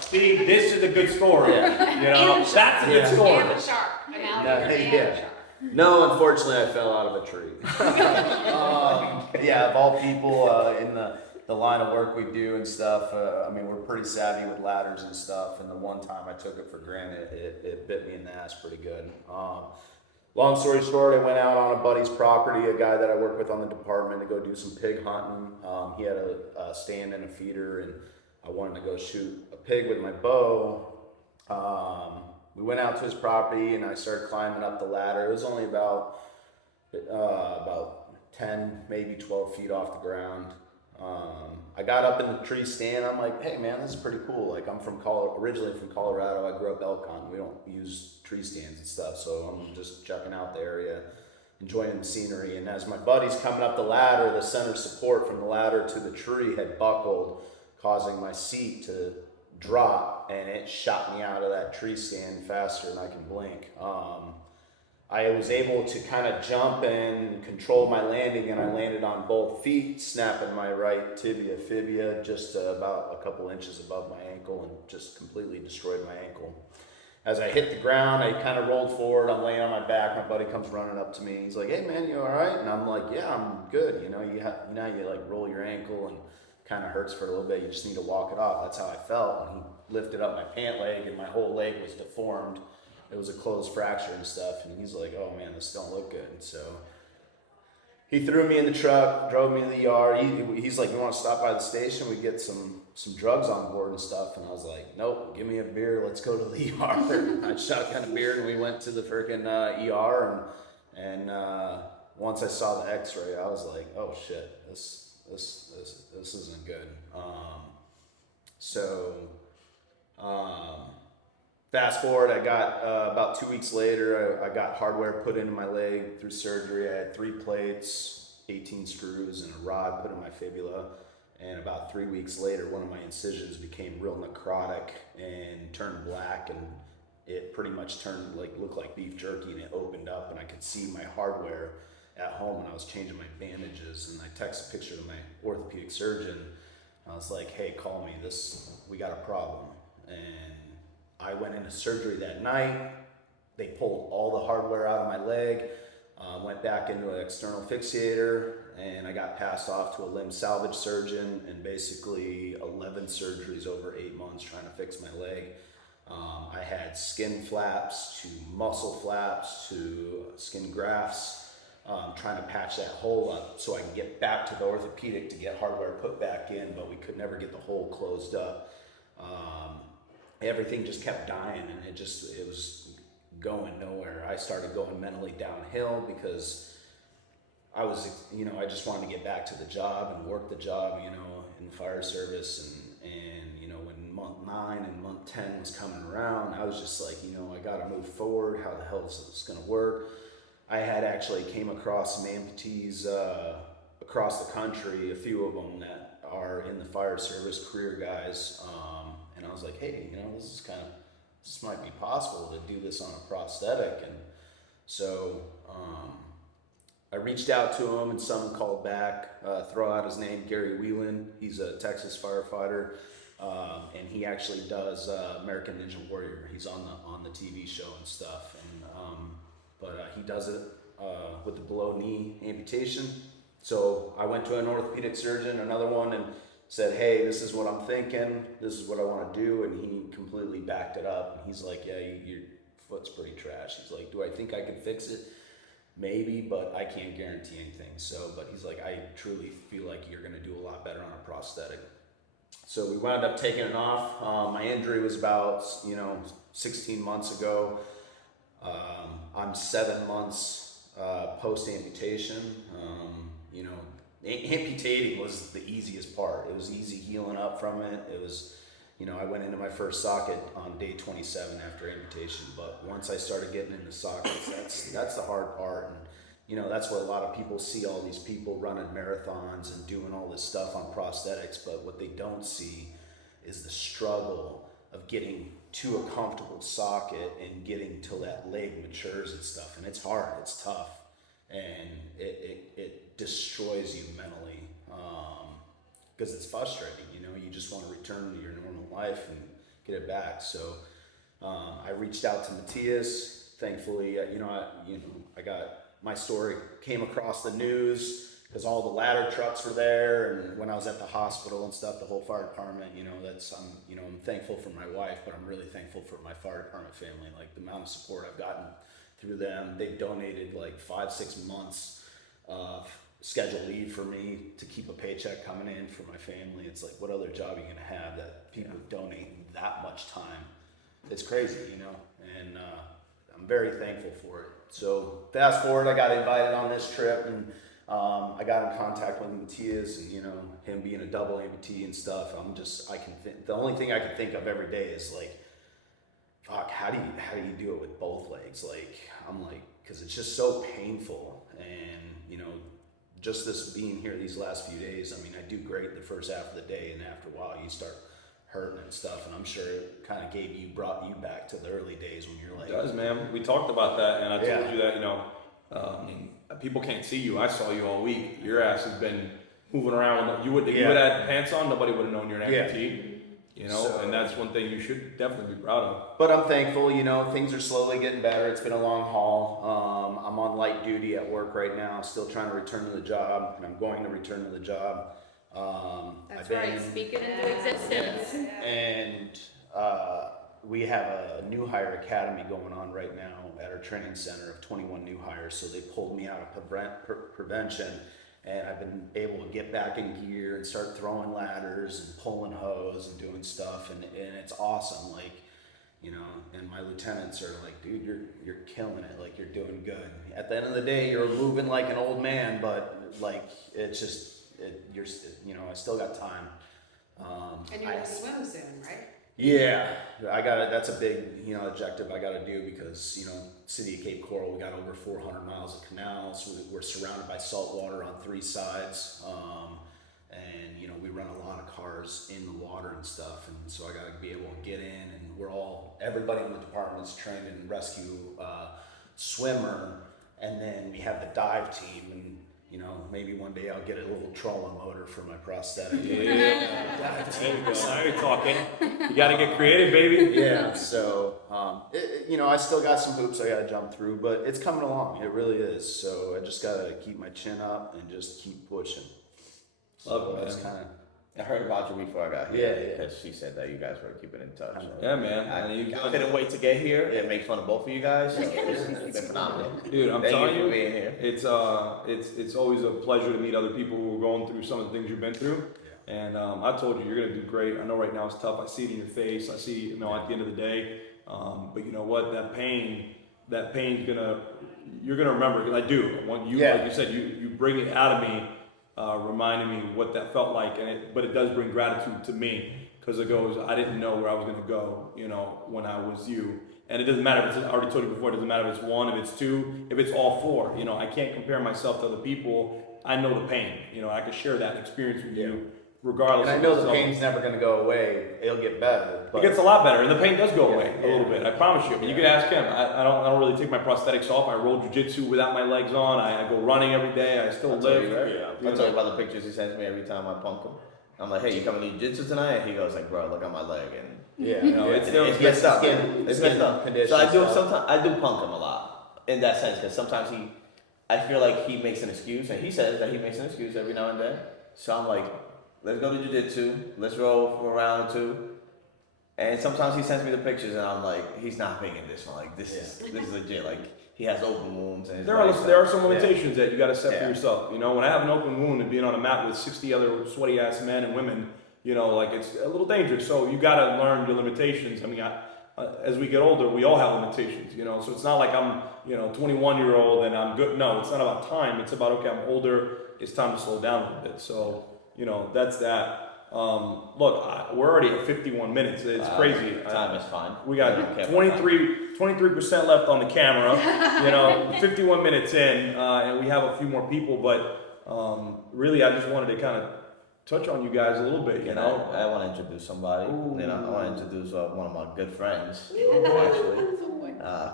See, this is a good story. That's a good story. And a shark. An alligator and a shark. No, unfortunately, I fell out of a tree. Of all people in the line of work we do and stuff, we're pretty savvy with ladders and stuff, and the one time I took it for granted, it bit me in the ass pretty good. Long story short, I went out on a buddy's property, a guy that I work with on the department, to go do some pig hunting. He had a stand and a feeder, and I wanted to go shoot a pig with my bow. We went out to his property, and I started climbing up the ladder. It was only about 10, maybe 12 feet off the ground. I got up in the tree stand. I'm like, hey man, this is pretty cool. Like, I'm originally from Colorado. I grew up elk hunting. We don't use tree stands and stuff, so I'm just checking out the area, enjoying the scenery. And as my buddy's coming up the ladder, the center support from the ladder to the tree had buckled, causing my seat to drop, and it shot me out of that tree stand faster than I can blink. I was able to kind of jump and control my landing, and I landed on both feet, snapping my right tibia fibia just about a couple inches above my ankle, and just completely destroyed my ankle. As I hit the ground, I kind of rolled forward. I'm laying on my back. My buddy comes running up to me. He's like, "Hey man, you all right?" And I'm like, "Yeah, I'm good." You like roll your ankle and kind of hurts for a little bit. You just need to walk it off. That's how I felt. And he lifted up my pant leg, and my whole leg was deformed. It was a closed fracture and stuff. And he's like, "Oh man, this don't look good." And so he threw me in the truck, drove me to the ER. He's like, "You want to stop by the station? We get some drugs on board and stuff." And I was like, "Nope, give me a beer. Let's go to the ER." I shotgun a beer, and we went to the freaking ER. And once I saw the X-ray, I was like, "Oh shit, this isn't good." So Fast forward, I got about 2 weeks later, I got hardware put into my leg through surgery. I had 3 plates, 18 screws, and a rod put in my fibula. And about 3 weeks later, one of my incisions became real necrotic and turned black, and it pretty much turned looked like beef jerky, and it opened up, and I could see my hardware at home when I was changing my bandages. And I texted a picture to my orthopedic surgeon. I was like, "Hey, call me. We got a problem." And I went into surgery that night. They pulled all the hardware out of my leg, went back into an external fixator, and I got passed off to a limb salvage surgeon, and basically 11 surgeries over 8 months trying to fix my leg. I had skin flaps to muscle flaps to skin grafts, trying to patch that hole up so I can get back to the orthopedic to get hardware put back in, but we could never get the hole closed up. Everything just kept dying, and it was going nowhere. I started going mentally downhill because I was, I just wanted to get back to the job and work the job, in the fire service. And when month 9 and month 10 was coming around, I was just like, I got to move forward. How the hell is this going to work? I had actually came across some amputees across the country, a few of them that are in the fire service, career guys. And I was like, hey, this might be possible to do this on a prosthetic. And so I reached out to him, and someone called back, throw out his name, Gary Whelan. He's a Texas firefighter, and he actually does American Ninja Warrior. He's on the TV show and stuff, but he does it with the below knee amputation. So I went to an orthopedic surgeon, another one, and said, hey, this is what I'm thinking, this is what I want to do, and he completely backed it up. And he's like, yeah, your foot's pretty trash. He's like, do I think I can fix it? Maybe, but I can't guarantee anything. But he's like, I truly feel like you're going to do a lot better on a prosthetic. So we wound up taking it off. My injury was about 16 months ago. I'm 7 months post amputation. Amputating was the easiest part. It was easy healing up from it. It was, I went into my first socket on day 27 after amputation. But once I started getting into sockets, that's the hard part. And that's where a lot of people see all these people running marathons and doing all this stuff on prosthetics. But what they don't see is the struggle of getting to a comfortable socket and getting till that leg matures and stuff. And it's hard. It's tough. And it destroys you mentally, because it's frustrating. You just want to return to your normal life and get it back. So I reached out to Matias. Thankfully, I got my story came across the news because all the ladder trucks were there, and when I was at the hospital and stuff, the whole fire department. I'm thankful for my wife, but I'm really thankful for my fire department family. Like the amount of support I've gotten through them. They've donated like 5-6 months of scheduled leave for me to keep a paycheck coming in for my family. It's like, what other job are you gonna have that people donate that much time? It's crazy, and I'm very thankful for it. So fast forward, I got invited on this trip, and I got in contact with Matias, and him being a double amputee and stuff. The only thing I can think of every day is like, fuck, how do you do it with both legs? Because it's just so painful. And just this being here these last few days, I do great the first half of the day, and after a while you start hurting and stuff. And I'm sure it kind of brought you back to the early days when you're like, it does, man. We talked about that, and I told you that people can't see you. I saw you all week. Your ass has been moving around. You would have had pants on, nobody would have known you're an amputee. And that's one thing you should definitely be proud of. But I'm thankful, things are slowly getting better. It's been a long haul. I'm on light duty at work right now, still trying to return to the job, and I'm going to return to the job. That's right, speak it into existence. And we have a new hire academy going on right now at our training center of 21 new hires. So they pulled me out of prevention. And I've been able to get back in gear and start throwing ladders and pulling hose and doing stuff, and it's awesome. And my lieutenants are like, dude, you're killing it. Like, you're doing good. At the end of the day, you're moving like an old man, but it's just I still got time. And you're gonna swim soon, right? Yeah, that's a big, objective I gotta do because, city of Cape Coral, we got over 400 miles of canals. We're surrounded by salt water on 3 sides. And, we run a lot of cars in the water and stuff. And so I gotta be able to get in, and everybody in the department's trained in rescue, swimmer. And then we have the dive team, and maybe one day I'll get a little trolling motor for my prosthetic. There you go. Now you're talking. You got to get creative, baby. Yeah. So, I still got some hoops I got to jump through, but it's coming along. It really is. So I just got to keep my chin up and just keep pushing. Love it, That's man. kind of. I heard about you before I got here. Yeah. Because she said that you guys were keeping in touch. Yeah, man. I couldn't wait to get here and make fun of both of you guys. So it's been phenomenal. Dude, I'm Thank telling you you, for being here. it's always a pleasure to meet other people who are going through some of the things you've been through. And I told you, you're gonna do great. I know right now it's tough. I see it in your face. I see, at the end of the day. But you know what? That pain's you're gonna remember. Because I do. Like you said, you bring it out of me, reminding me what that felt like. But it does bring gratitude to me because it goes. I didn't know where I was gonna go. When I was you. And it doesn't matter if it's, I already told you before, it doesn't matter if it's 1, if it's 2, if it's all 4. I can't compare myself to other people. I know the pain. I can share that experience with you regardless. And I of know the result. pain's never going to go away. It'll get better. It gets a lot better, and the pain does go away a Yeah. little bit. I promise you. I mean, you can ask him. I don't really take my prosthetics off. I roll jujitsu without my legs on. I go running every day. I still live. I'll tell you about the pictures he sends me every time I punk him. I'm like, hey, you coming to jiu-jitsu tonight? And he goes like, bro, look at my leg. And it's messed up. It's messed up. So I do punk him a lot in that sense, because sometimes I feel like he makes an excuse, and he says that he makes an excuse every now and then. So I'm like, let's go to jiu-jitsu, let's roll for a round or 2. And sometimes he sends me the pictures, and I'm like, he's not making this one. Like this is legit. Like he has open wounds, and There are some limitations that you got to set for yourself. When I have an open wound and being on a mat with 60 other sweaty ass men and women, it's a little dangerous. So you got to learn your limitations. I mean, as we get older, we all have limitations. So it's not like I'm 21-year-old and I'm good. No, it's not about time. It's about, okay, I'm older. It's time to slow down a little bit. So that's that. Look, we're already at 51 minutes. It's crazy. Time is fine. We got 23% left on the camera. 51 minutes in, and we have a few more people. But really, I just wanted to kind of touch on you guys a little bit. I want to introduce somebody. I want to introduce one of my good friends, actually,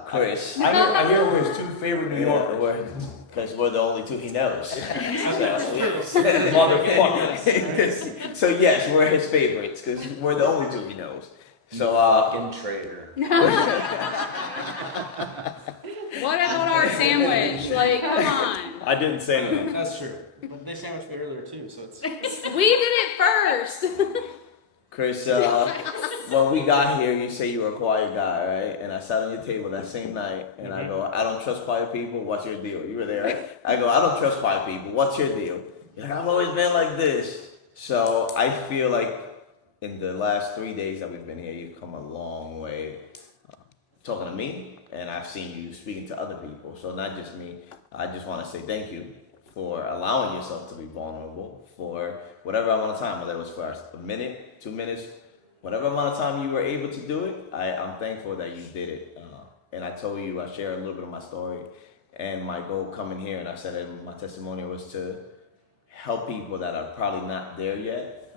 Chris. I hear we're his 2 favorite New Yorkers. Because we're the only 2 he knows. Motherfuckers. So yes, we're his favorites because we're the only 2 he knows. So fucking traitor. What about our sandwich? Like, come on. I didn't say anything. That's true. But they sandwiched me earlier too, so it's. We did it first. Chris, when we got here, you say you were a quiet guy, right? And I sat on your table that same night, and I go, I don't trust quiet people. What's your deal? You were there, right? I go, I don't trust quiet people. What's your deal? You're like, I've always been like this. So I feel like in the last 3 days that we've been here, you've come a long way talking to me, and I've seen you speaking to other people. So not just me. I just want to say thank you for allowing yourself to be vulnerable for whatever amount of time, whether it was for a minute, 2 minutes, whatever amount of time you were able to do it. I'm thankful that you did it. And I told you, I shared a little bit of my story, and my goal coming here, and I said in my testimonial, was to help people that are probably not there yet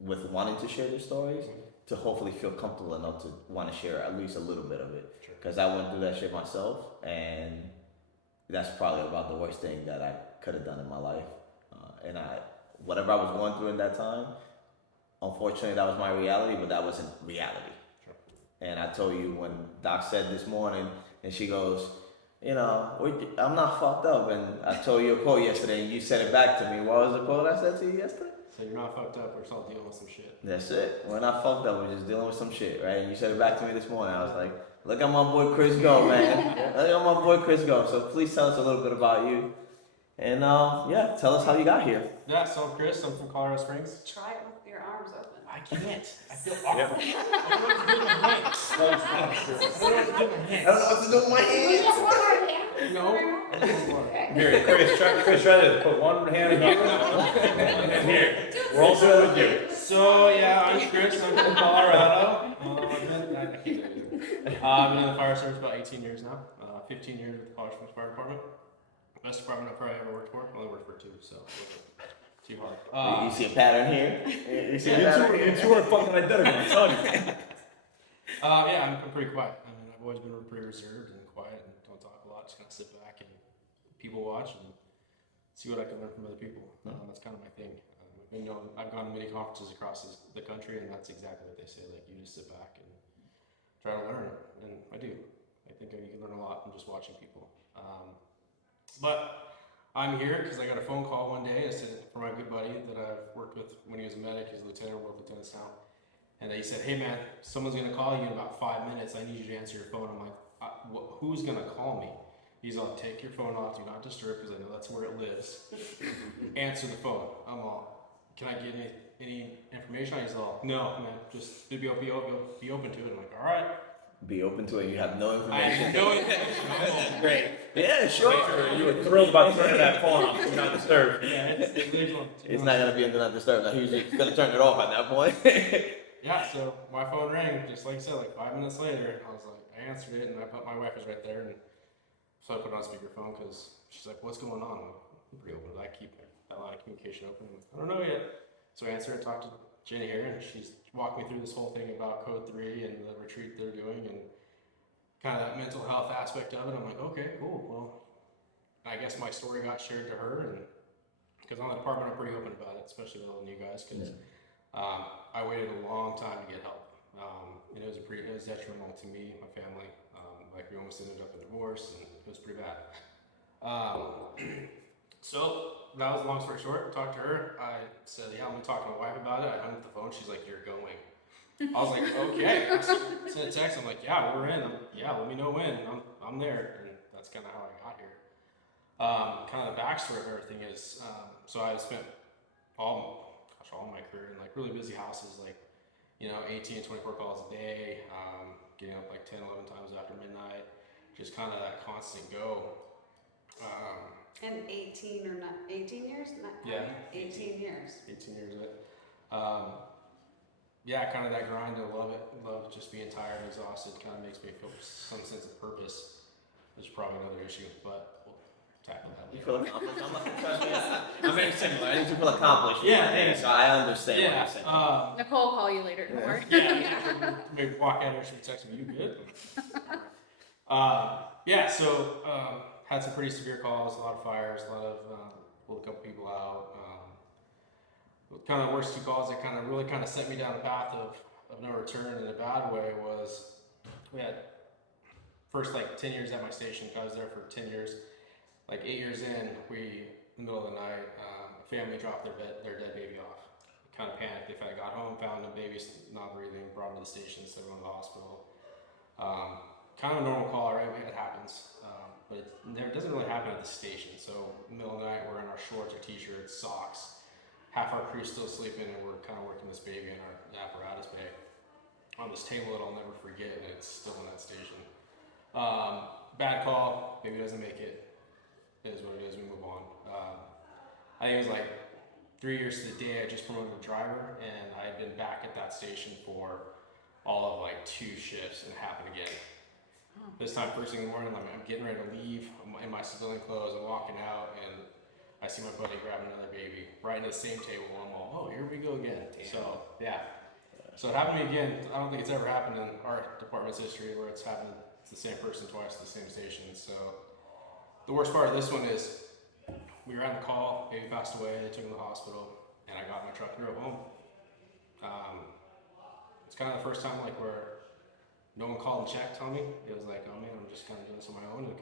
with wanting to share their stories, to hopefully feel comfortable enough to want to share at least a little bit of it. Because I went through that shit myself, and that's probably about the worst thing that I could have done in my life. Whatever I was going through in that time, unfortunately, that was my reality, but that wasn't reality. And I told you when Doc said this morning, and she goes, I'm not fucked up. And I told you a quote yesterday, and you said it back to me. What was the quote I said to you yesterday? So you're not fucked up, we're just all dealing with some shit. That's it. We're not fucked up, we're just dealing with some shit, right? And you said it back to me this morning. I was like, look at my boy Chris go, man. Look at my boy Chris go. So please tell us a little bit about you. And tell us how you got here. Yeah, so I'm Chris, I'm from Colorado Springs. Try it with your arms open. I can't. I feel awkward. I don't know what to do with my hands. I don't know what to do with my hands. I don't know what to do with my hands. No. Here, Chris, try to put one hand in here. We're all doing it with you. So yeah, I'm Chris. I'm from Colorado. I can't do it. I've been in the fire service about 18 years now. 15 years with the College Springs Fire Department. Best department I've probably ever worked for. I only worked for 2, so it wasn't too hard. You see a pattern here? You see a You pattern here? two are fucking identical. I'm telling you. Yeah, I'm pretty quiet. I mean, I've always been pretty reserved and quiet and don't talk a lot. Just kind of sit back and people watch and see what I can learn from other people. That's kind of my thing. You know, I've gone to many conferences across the country, and that's exactly what they say. Like, you just sit back and try to learn, and I do. I think you can learn a lot from just watching people. But I'm here because I got a phone call one day. I said for my good buddy that I've worked with when he was a medic. He's a lieutenant, we're lieutenants now. And he said, "Hey man, someone's gonna call you in about 5 minutes. I need you to answer your phone." I'm like, "Who's gonna call me?" He's all, "Take your phone off, do not disturb, because I know that's where it lives. Answer the phone." I'm all, "Can I get any information?" He's all, "No, man, just be open to it." I'm like, "All right." Be open to it. You have no I information. have no information. Great. Yeah, sure. You were thrilled about turning that phone off. Do not disturb. Yeah, It's not gonna be a do not disturb. Now he's just gonna turn it off at that point. Yeah, so my phone rang, just like you said, like 5 minutes later. I was like, I answered it, and my wife was right there, and so I put it on speakerphone because she's like, "What's going on?" I'm pretty open. I keep a lot of communication open. I don't know yet. So I answered, talked to Jenny here, and she's walked me through this whole thing about Code 3 and the retreat they're doing and kind of that mental health aspect of it. I'm like, okay, cool. Well, I guess my story got shared to her, and because on the department I'm pretty open about it, especially with all the new guys, because I waited a long time to get help. And it was detrimental to me, my family. Like, we almost ended up in divorce, and it was pretty bad. So that was a long story short. Talked to her. I said, "Yeah, let me talk to my wife about it." I hung up the phone. She's like, "You're going." I was like, "Okay." I sent a text. I'm like, "Yeah, we're in." "Yeah, let me know when." I'm there, and that's kind of how I got here. Kind of the backstory of everything is, so I spent all my career in like really busy houses, like 18, 24 calls a day, getting up like 10, 11 times after midnight, just kind of that constant go. And 18 or not, 18 years? Not, Yeah. 18 years. 18 years of it. Yeah, kind of that grind. I love it. Love just being tired and exhausted. Kind of makes me feel some sense of purpose. Which is probably another issue, but we'll tackle that You later. feel accomplished? Trust me, I'm very similar. I need to feel accomplished. Yeah, So I understand what you're saying. Nicole will call you later, don't worry. Yeah, maybe walk out there, she text me, "You good?" Yeah, so had some pretty severe calls, a lot of fires, a lot of pulled a couple people out. Kind of the worst 2 calls that really set me down a path of no return in a bad way was, we had first like 10 years at my station. I was there for 10 years. Like 8 years in, in the middle of the night, a family dropped their dead baby off. Kind of panicked. They got home, found the baby not breathing, brought him to the station, sent him to the hospital. Kind of a normal call, right? It happens. But it doesn't really happen at the station. So middle of the night, we're in our shorts or t-shirts, socks. Half our crew's still sleeping, and we're kind of working this baby in our apparatus bay on this table that I'll never forget, and it's still in that station. Bad call, baby doesn't make it. It is what it is, we move on. I think it was like 3 years to the day I just promoted a driver, and I had been back at that station for all of like 2 shifts, and it happened again. This time, first thing in the morning, I'm getting ready to leave. I'm in my civilian clothes, I'm walking out, and I see my buddy grabbing another baby right into the same table. I'm all, "Oh, here we go again." Damn. So, yeah. So it happened to me again. I don't think it's ever happened in our department's history where it's happened to the same person twice at the same station. So the worst part of this one is we were on the call, baby passed away, they took him to the hospital, and I got in my truck and drove home. It's kind of the first time like where no one called and checked on me. It was like, oh man, I'm just kind of doing this on my own, and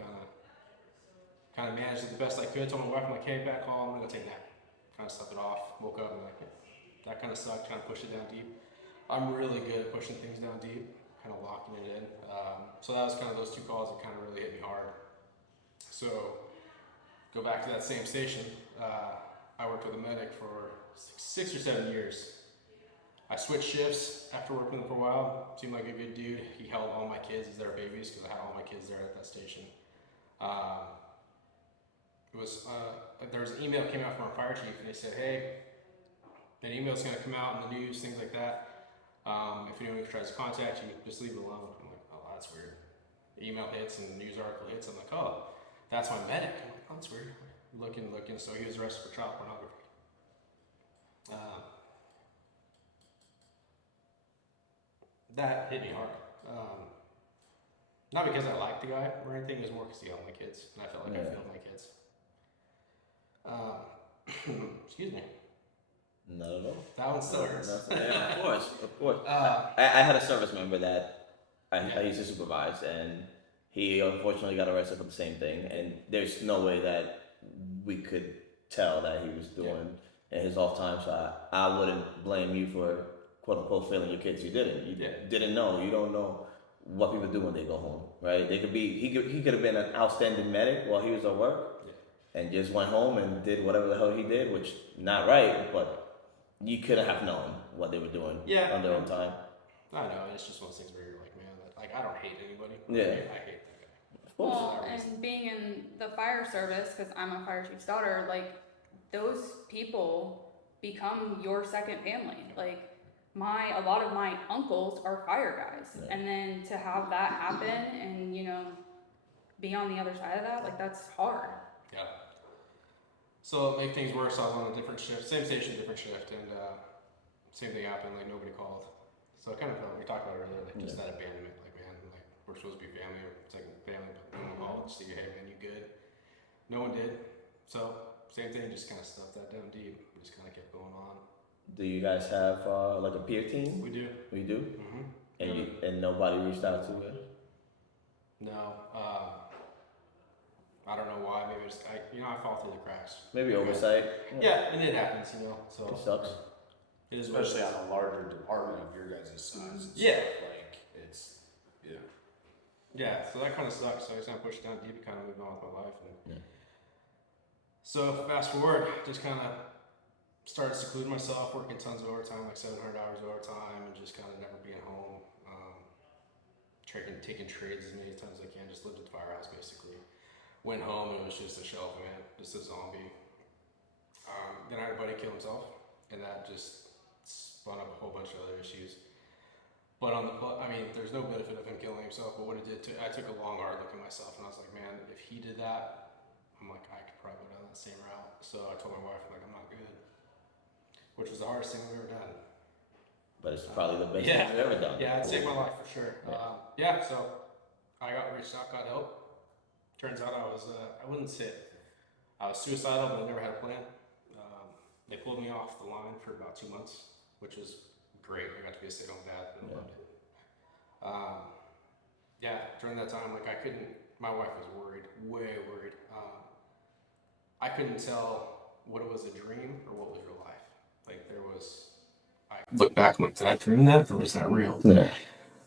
kind of managed it the best I could. Told my wife, I'm like, "Hey, back home, I'm gonna take a nap." Kind of slept it off. Woke up and like, that kind of sucked. Trying to push it down deep. I'm really good at pushing things down deep, kind of locking it in. So that was kind of those 2 calls that kind of really hit me hard. So go back to that same station. I worked with a medic for 6 or 7 years. I switched shifts after working with him for a while. Seemed like a good dude. He held all my kids as their babies because I had all my kids there at that station. There was an email that came out from our fire chief, and they said, "Hey, That email's gonna come out in the news, things like that. If anyone tries to contact you, just leave it alone. I'm like, oh, that's weird. The email hits and the news article hits. I'm like, oh, that's my medic. I'm like, oh, that's weird. Looking. So he was arrested for child pornography. That hit me hard. Not because I liked the guy or anything. It was more because he owned my kids, and I felt like I failed my kids. Excuse me. Not at all. That one still hurts. Yeah, of course. I had a service member that I used to supervise, and he unfortunately got arrested for the same thing. And there's no way that we could tell that he was doing in his off time. So I wouldn't blame you for quote unquote failing your kids. You didn't. You didn't know. You don't know what people do when they go home, right? They could be. He could have been an outstanding medic while he was at work, and just went home and did whatever the hell he did, which not right, but. You couldn't have known what they were doing on their own time. I know, it's just one of those things where you're like, man, like I don't hate anybody. Yeah. I hate that guy. Well, and being in the fire service, because I'm a fire chief's daughter, like those people become your second family. Like a lot of my uncles are fire guys, and then to have that happen and be on the other side of that, like that's hard. Yeah. So to make things worse, I was on a different shift, same station, different shift, and same thing happened. Like nobody called. So kind of we talked about it earlier, like just that abandonment. Like man, like we're supposed to be family or second family, but no one called. Just say, hey man, you good? No one did. So same thing, just kind of stuffed that down deep. We just kind of kept going on. Do you guys have like a peer team? We do. We do. Mm-hmm. And nobody reached out to you? No. I don't know why. Maybe I fall through the cracks. Maybe oversight. Yeah, and it happens, So it sucks. It is Especially on a larger department of your guys' size. Like it's Yeah, so that kind of sucks. So I just kind of pushed down deep and kind of moved on with my life. So fast forward, just kind of started secluding myself, working tons of overtime, like 700 hours of overtime, and just kind of never being home. Taking trades as many times as I can. Just lived at the firehouse basically. Went home and it was just a shell of a man, just a zombie. Then I had a buddy kill himself, and that just spun up a whole bunch of other issues. But there's no benefit of him killing himself, but what it did I took a long, hard look at myself, and I was like, man, if he did that, I'm like, I could probably go down that same route. So I told my wife, I'm like, I'm not good. Which was the hardest thing I've ever done. But it's probably the best thing you've ever done. Yeah, it saved my life for sure. So I reached out, got help. Turns out I wouldn't say I was suicidal, but I never had a plan. They pulled me off the line for about 2 months, which was great. I got to be a stay-at-home dad and loved it. During that time, like my wife was worried, way worried. I couldn't tell what it was a dream or what was real life. Like I look back and did I dream that or was that real? Yeah.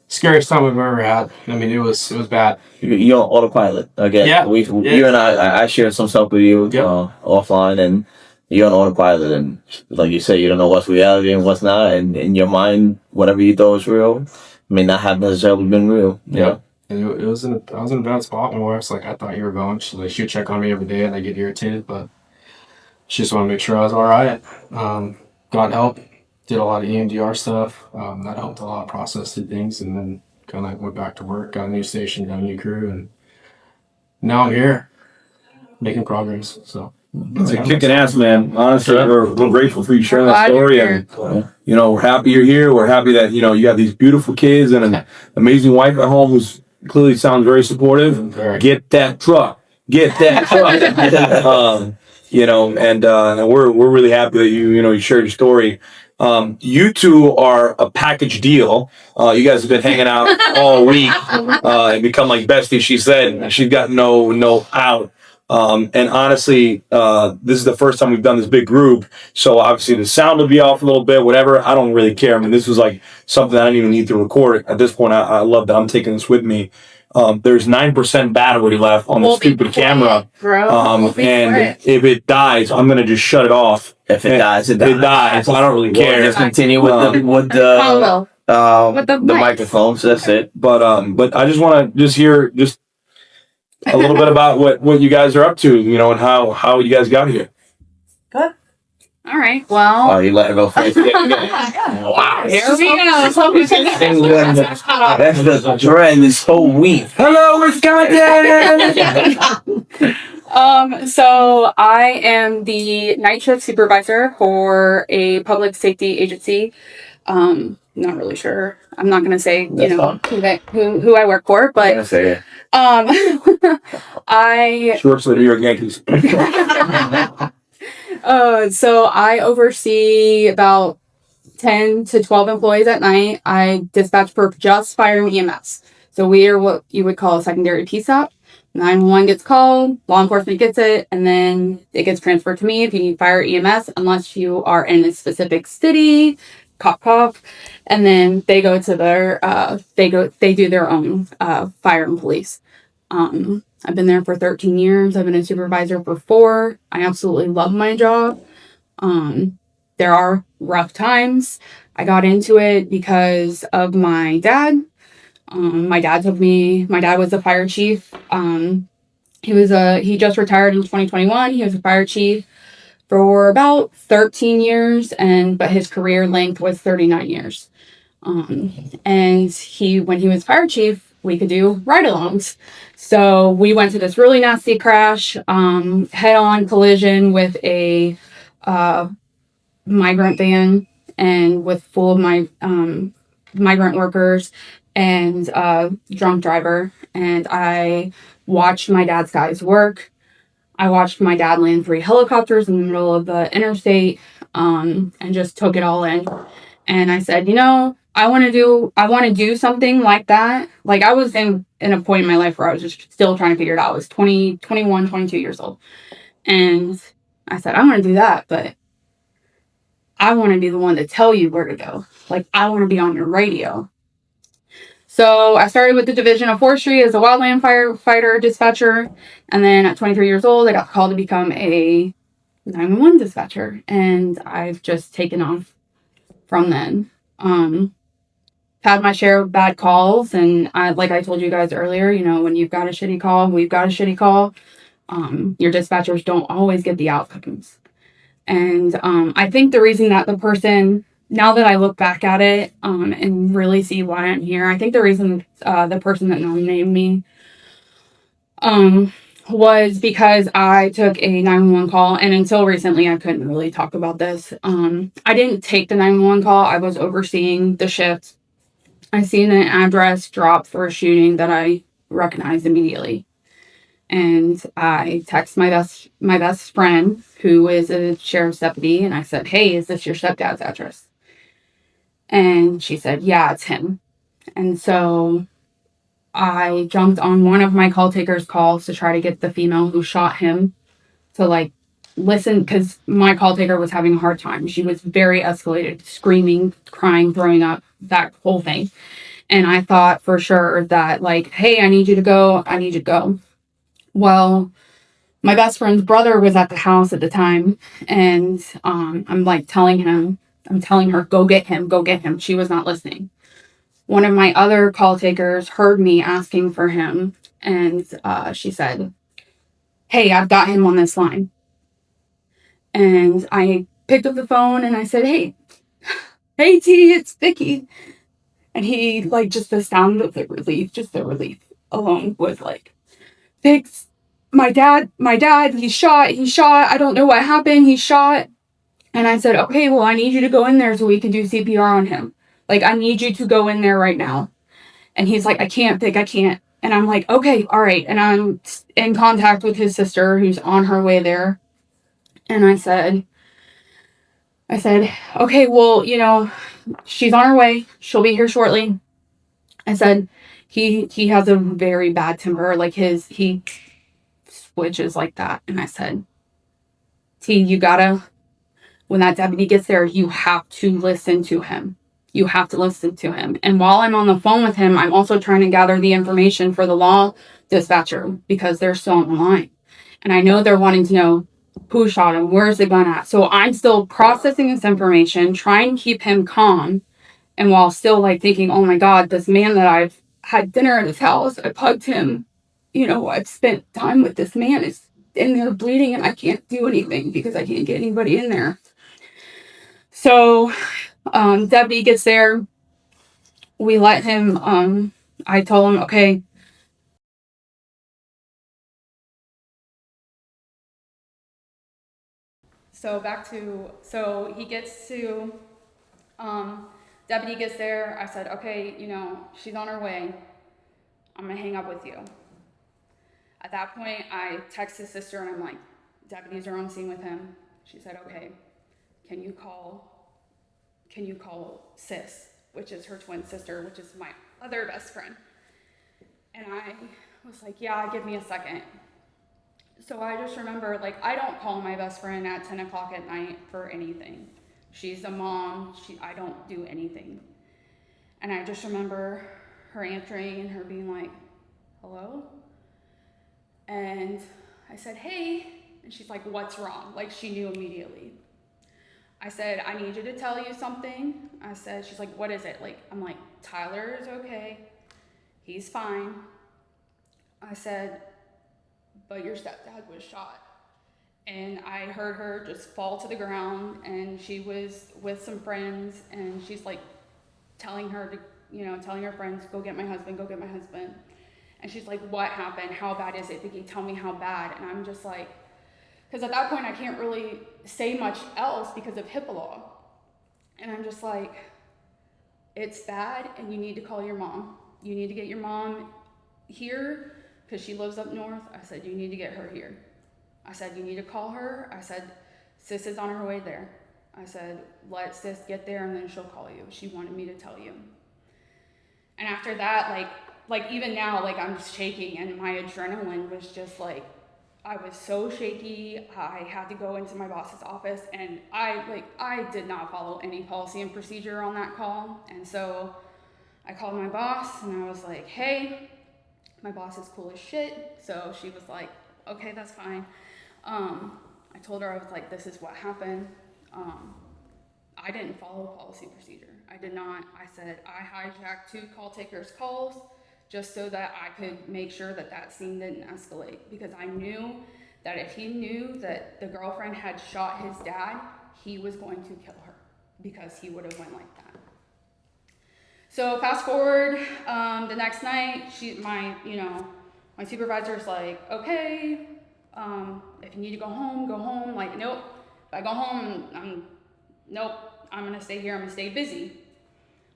Scariest time I've ever had. It was bad. You're on autopilot again. Yeah. You and I shared some stuff with you offline, and you're on autopilot, and like you said, you don't know what's reality and what's not, and in your mind, whatever you thought was real may not have necessarily been real. Yeah. And I was in a bad spot. My wife's like, I thought you were gone. She would check on me every day, and I get irritated, but she just wanted to make sure I was all right. Got help. Did a lot of EMDR stuff. That helped a lot process things, and then kind of went back to work, got a new station, got a new crew, and now I'm here making progress. So it's kicking ass, man. Honestly, we're grateful for you sharing that story, and we're happy you're here. We're happy that you got these beautiful kids and an amazing wife at home who's clearly sounds very supportive. Get that truck. Get that truck. And we're really happy that you shared your story. You two are a package deal. You guys have been hanging out all week and become like besties. She said she's got no out. And honestly, this is the first time we've done this big group. So obviously the sound will be off a little bit, whatever. I don't really care. This was like something I didn't even need to record. At this point, I love that I'm taking this with me. There's 9% battery left on the stupid camera. And if it dies, I'm going to just shut it off. If it dies, it dies. I don't really care. Just continue with the microphone. So that's it. But I just want to hear a little bit about what you guys are up to, and how you guys got here. Good. All right. Well. Oh, you let her go first. Wow. Here we go. That's the trend this whole week. Hello, Wisconsin! So I am the night shift supervisor for a public safety agency. Not really sure. I'm not gonna say That's fine. who I work for, but I say it. I Shorts for the New York Yankees. so I oversee about 10 to 12 employees at night. I dispatch for just fire and EMS. So we are what you would call a secondary PSAP. 911 gets called, law enforcement gets it, and then it gets transferred to me if you need fire EMS, unless you are in a specific city, cough, and then they go to their, they do their own fire and police. I've been there for 13 years. I've been a supervisor for 4. I absolutely love my job. There are rough times. I got into it because of my dad. My dad was a fire chief. He just retired in 2021. He was a fire chief for about 13 years, but his career length was 39 years. And when he was fire chief, we could do ride-alongs. So we went to this really nasty crash, head-on collision with a migrant van and with full of my migrant workers and drunk driver. And I watched my dad's guys work. I watched my dad land 3 helicopters in the middle of the interstate, and just took it all in. And I said, I want to do something like that. Like I was in a point in my life where I was just still trying to figure it out. I was 20, 21, 22 years old. And I said, I want to do that, but I want to be the one to tell you where to go. Like, I want to be on your radio. So I started with the Division of Forestry as a wildland firefighter dispatcher. And then at 23 years old, I got called to become a 911 dispatcher. And I've just taken off from then. Had my share of bad calls. And like I told you guys earlier, when you've got a shitty call, we've got a shitty call. Your dispatchers don't always get the outcomes. And I think the reason that the person, now that I look back at it and really see why I'm here, I think the reason the person that nominated me was because I took a 911 call. And until recently, I couldn't really talk about this. I didn't take the 911 call. I was overseeing the shift. I seen an address drop for a shooting that I recognized immediately. And I text my best friend, who is a sheriff's deputy, and I said, "Hey, is this your stepdad's address?" And she said, "Yeah, it's him." And so I jumped on one of my call takers' calls to try to get the female who shot him to listen, because my call taker was having a hard time. She was very escalated, screaming, crying, throwing up, that whole thing. And I thought for sure that hey, I need you to go. I need you to go. Well, my best friend's brother was at the house at the time, and I'm telling her, go get him. She was not listening. One of my other call takers heard me asking for him, and she said, "Hey, I've got him on this line." And I picked up the phone and I said, "Hey, T, it's Vicky." And he just the sound of the relief alone was "Fix, my dad, he's shot, I don't know what happened, he's shot." And I said, "Okay, well, I need you to go in there so we can do CPR on him. I need you to go in there right now." And he's like, "I can't, Vic, I can't." And I'm like, "Okay, all right." And I'm in contact with his sister, who's on her way there. And I said, "Okay, well, she's on her way. She'll be here shortly." I said, he has a very bad temper. He switches like that. And I said, "T, when that deputy gets there, you have to listen to him. You have to listen to him." And while I'm on the phone with him, I'm also trying to gather the information for the law dispatcher, because they're still on the line. And I know they're wanting to know who shot him, where's the gun at. So I'm still processing this information, trying to keep him calm. And while still thinking, "Oh my God, this man that I've had dinner at his house, I've hugged him, I've spent time with this man, is in there bleeding, and I can't do anything because I can't get anybody in there." So, deputy gets there. We let him, I told him, okay. So he gets to, deputy gets there. I said, okay, she's on her way. I'm gonna hang up with you. At that point, I text his sister and I'm like, deputies are on scene with him. She said, okay, can you call sis, which is her twin sister, which is my other best friend. And I was like, yeah, give me a second. So I just remember, like, I don't call my best friend at 10 o'clock at night for anything. She's a mom, I don't do anything. And I just remember her answering and her being like, hello? And I said, hey, and she's like, what's wrong? Like, she knew immediately. I said, I need you to tell you something. I said, she's like, what is it? Like, I'm like, Tyler is okay. He's fine. I said, but your stepdad was shot. And I heard her just fall to the ground, and she was with some friends, and she's like telling her friends, go get my husband, go get my husband. And she's like, what happened? How bad is it? Vicky, tell me how bad. And I'm just like, because at that point I can't really say much else because of HIPAA law. And I'm just like, it's bad, and you need to call your mom. You need to get your mom here because she lives up north. I said, you need to get her here. I said, you need to call her. I said, sis is on her way there. I said, let sis get there and then she'll call you. She wanted me to tell you. And after that, like even now, like I'm shaking, and my adrenaline was just like, I was so shaky. I had to go into my boss's office, and I did not follow any policy and procedure on that call. And so I called my boss and I was like, hey, my boss is cool as shit. So she was like, okay, that's fine. I told her, I was like, this is what happened. I didn't follow policy procedure. I did not. I said, I hijacked 2 call takers' calls just so that I could make sure that scene didn't escalate, because I knew that if he knew that the girlfriend had shot his dad, he was going to kill her, because he would have went like that. So fast forward, the next night, my supervisor's like, okay, if you need to go home, go home. Like, nope, if I go home, I'm gonna stay here, I'm gonna stay busy.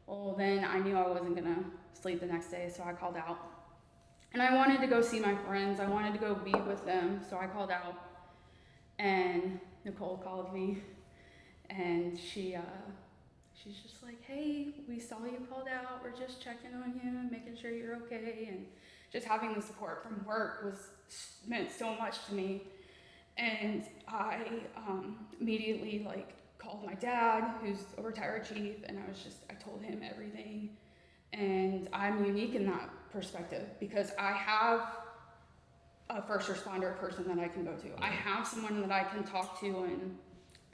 Well, then I knew I wasn't gonna sleep the next day, so I called out. And I wanted to go see my friends, I wanted to go be with them, so I called out. And Nicole called me, and she's just like, hey, we saw you called out, we're just checking on you, making sure you're okay. And just having the support from work meant so much to me. And I immediately called my dad, who's a retired chief, and I told him everything. And I'm unique in that perspective because I have a first responder person that I can go to. I have someone that I can talk to and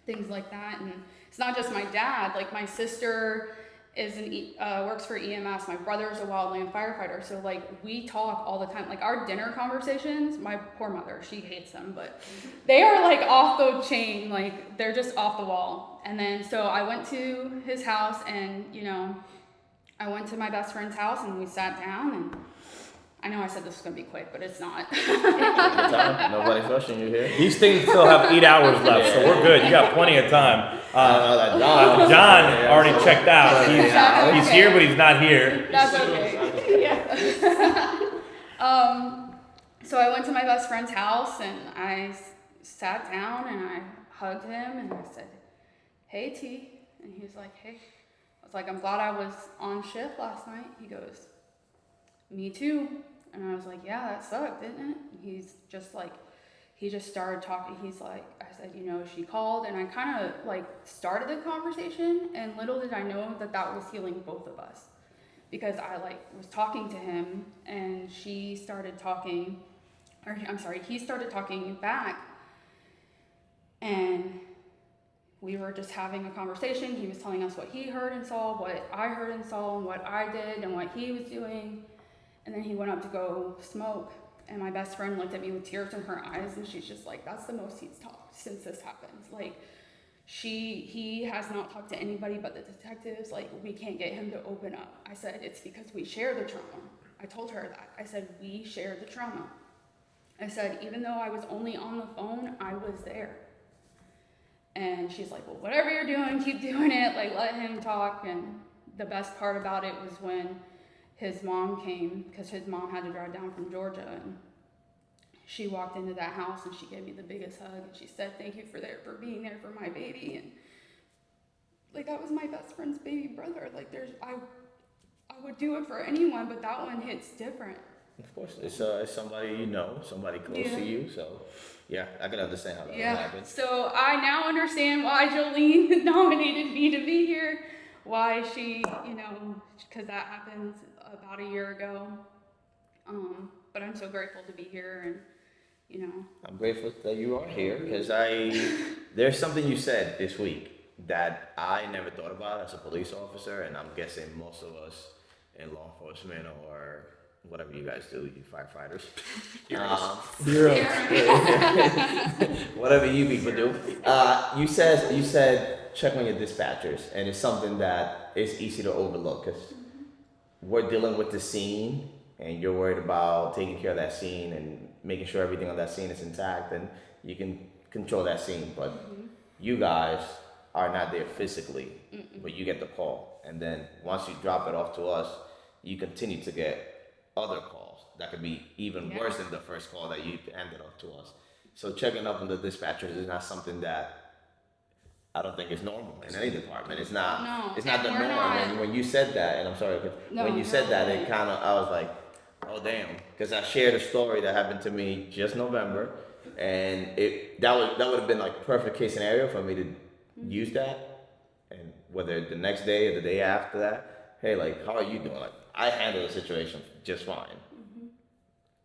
things like that. And it's not just my dad, like my sister is works for EMS, my brother's a wildland firefighter, so we talk all the time. Our dinner conversations, my poor mother, she hates them, but they are off the chain, they're just off the wall. And then so I went to his house, and I went to my best friend's house and we sat down, and I know I said this was gonna be quick, but it's not. Nobody's rushing you here. These things still have 8 hours left, so we're good. You got plenty of time. John already checked out. He's here, but he's not here. That's okay. Yeah. So I went to my best friend's house and I sat down and I hugged him and I said, hey T, and he was like, hey. I was like, I'm glad I was on shift last night. He goes, me too. And I was like, yeah, that sucked, didn't it? He's just he just started talking. He's like, I said, she called, and I kind of started the conversation, and little did I know that was healing both of us, because I was talking to him, and he started talking back, and we were just having a conversation. He was telling us what he heard and saw, what I heard and saw, and what I did, and what he was doing. And then he went up to go smoke, and my best friend looked at me with tears in her eyes, and she's just like, that's the most he's talked since this happened. he has not talked to anybody but the detectives. Like, we can't get him to open up. I said, it's because we share the trauma. I told her that. I said, we share the trauma. I said, even though I was only on the phone, I was there. And she's like, well, whatever you're doing, keep doing it. Like, let him talk. And the best part about it was when his mom came, because his mom had to drive down from Georgia. And she walked into that house and she gave me the biggest hug. And she said, thank you for being there for my baby. And like, that was my best friend's baby brother. Like, I would do it for anyone, but that one hits different. Of course, it's somebody you know, somebody close to you. So, yeah, I can understand how that would happen. So I now understand why Jolene nominated me to be here. Why she, because that happened about a year ago. But I'm so grateful to be here, and I'm grateful that you are here because there's something you said this week that I never thought about as a police officer, and I'm guessing most of us in law enforcement or whatever you guys do, you firefighters, whatever you people do. You said check on your dispatchers, and it's something that is easy to overlook because we're dealing with the scene, and you're worried about taking care of that scene and making sure everything on that scene is intact, and you can control that scene. But you guys are not there physically, but you get the call, and then once you drop it off to us, you continue to get other calls that could be even worse than the first call that you ended up to us. So checking up on the dispatchers is not something that I don't think is normal in any department. It's not the norm. And when you said that, and I'm sorry, when you said that, it kind of, I was like, oh damn, because I shared a story that happened to me just November, and that would have been like perfect case scenario for me to use that, and whether the next day or the day after that, hey, like, how are you doing? Like, I handled the situation just fine.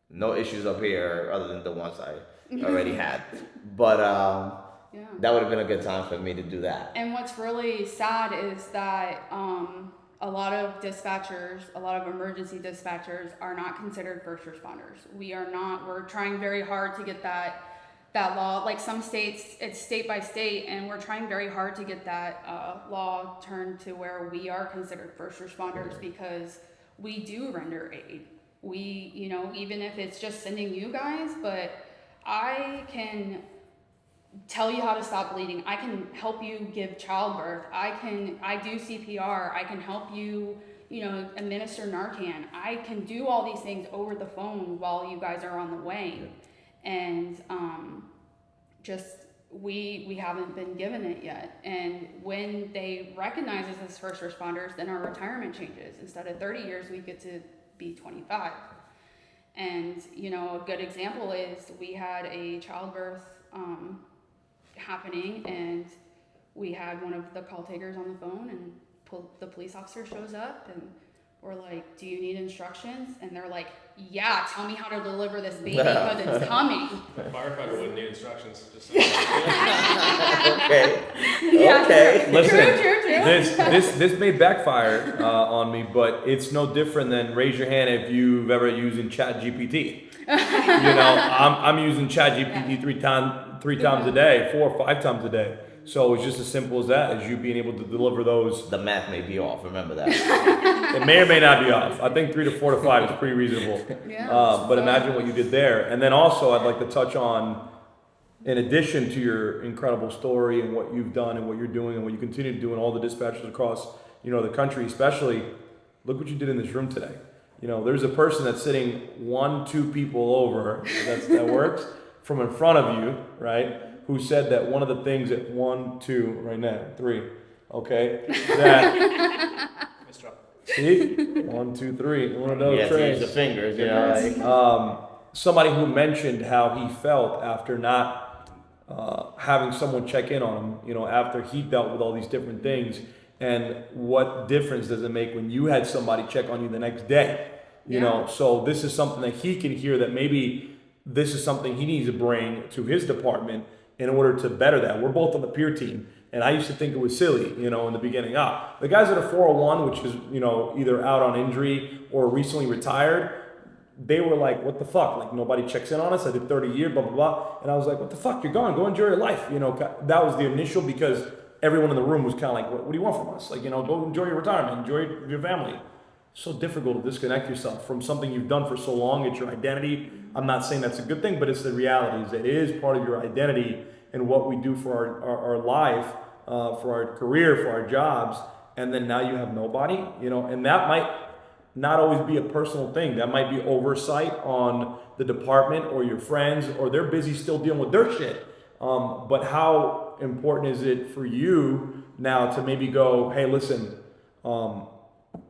No issues up here other than the ones I already had. But that would have been a good time for me to do that. And what's really sad is that a lot of dispatchers, a lot of emergency dispatchers are not considered first responders. We're trying very hard to get that law, like some states, it's state by state, and we're trying very hard to get that law turned to where we are considered first responders because we do render aid. We, even if it's just sending you guys, but I can tell you how to stop bleeding. I can help you give childbirth. I do CPR. I can help you, administer Narcan. I can do all these things over the phone while you guys are on the way. And we haven't been given it yet. And when they recognize us as first responders, then our retirement changes. Instead of 30 years, we get to be 25. And, a good example is we had a childbirth happening, and we had one of the call takers on the phone, and the police officer shows up, and we're like, do you need instructions? And they're like, yeah, tell me how to deliver this baby because it's coming. A firefighter wouldn't need instructions. Just Okay. Listen, this may backfire on me, but it's no different than raise your hand if you've ever used ChatGPT. I'm using ChatGPT three times a day, 4 or 5 times a day. So it's just as simple as that, as you being able to deliver those. The math may be off, remember that. It may or may not be off. I think 3 to 4 to 5 is pretty reasonable. But imagine what you did there. And then also I'd like to touch on, in addition to your incredible story and what you've done and what you're doing and what you continue to do in all the dispatches across, the country, especially, look what you did in this room today. There's a person that's sitting 1-2 people over, that works, from in front of you, right? Who said that one of the things that 1, 2, right now, 3, okay, that, nice job. see, 1, 2, 3, one of those trains. Use the fingers, Somebody who mentioned how he felt after not having someone check in on him, after he dealt with all these different things, and what difference does it make when you had somebody check on you the next day, so this is something that he can hear, that maybe this is something he needs to bring to his department in order to better that. We're both on the peer team, and I used to think it was silly, in the beginning. The guys that are 401, which is, either out on injury or recently retired, they were like, what the fuck? Like, nobody checks in on us. I did 30 years, blah, blah, blah. And I was like, what the fuck? You're gone. Go enjoy your life. You know, that was the initial, because everyone in the room was kind of like, what do you want from us? Like, you know, go enjoy your retirement, enjoy your family. So difficult to disconnect yourself from something you've done for so long. It's your identity. I'm not saying that's a good thing, but it's the reality. Is it is part of your identity and what we do for our life, for our career, for our jobs. And then now you have nobody, you know, and that might not always be a personal thing. That might be oversight on the department or your friends, or they're busy still dealing with their shit. But how important is it for you now to maybe go, hey, listen,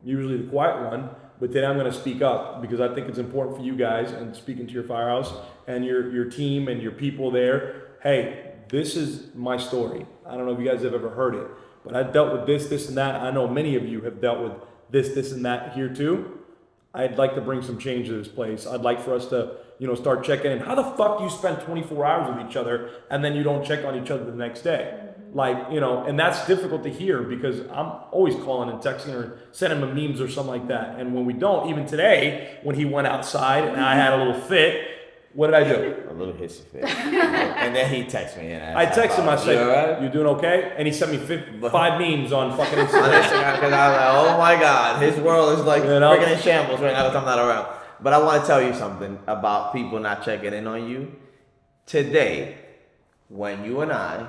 usually the quiet one, but then I'm going to speak up, because I think it's important for you guys, and speaking to your firehouse and your team and your people there. Hey, this is my story. I don't know if you guys have ever heard it, but I dealt with this, and that. I know many of you have dealt with this, and that here too. I'd like to bring some change to this place. I'd like for us to, you know, start checking in. How the fuck do you spend 24 hours with each other and then you don't check on each other the next day? Like, you know, and that's difficult to hear, because I'm always calling and texting or sending him memes or something like that. And when we don't, even today, when he went outside and I had a little fit, what did I do? A little hissy fit. And then he texted me. And I texted him, I said, you all right? you doing okay? And he sent me 5 memes on fucking Instagram. Because I was like, oh my God, his world is like freaking in shambles right now because I'm not around. But I want to tell you something about people not checking in on you. Today, when you and I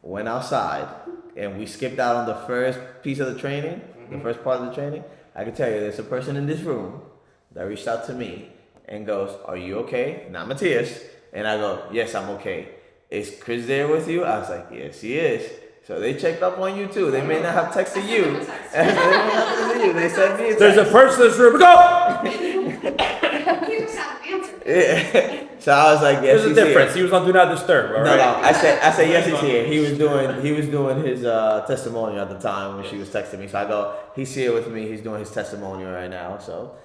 went outside and we skipped out on the first piece of the training, the first part of the training, I can tell you there's a person in this room that reached out to me and goes, are you okay? Not Matias. And I go, yes, I'm okay. Is Chris there with you? I was like, yes, he is. So they checked up on you too. They may not have texted you. They may not have texted you. They sent me a text. There's a person in this room. Go! He just had an answer. Yeah. So I was like, yes, There's a he's difference. here. He was on Do Not Disturb, all No, right? no. I said yes, he's here. He was doing his testimonial at the time when she was texting me. So I go, he's here with me. He's doing his testimonial right now. So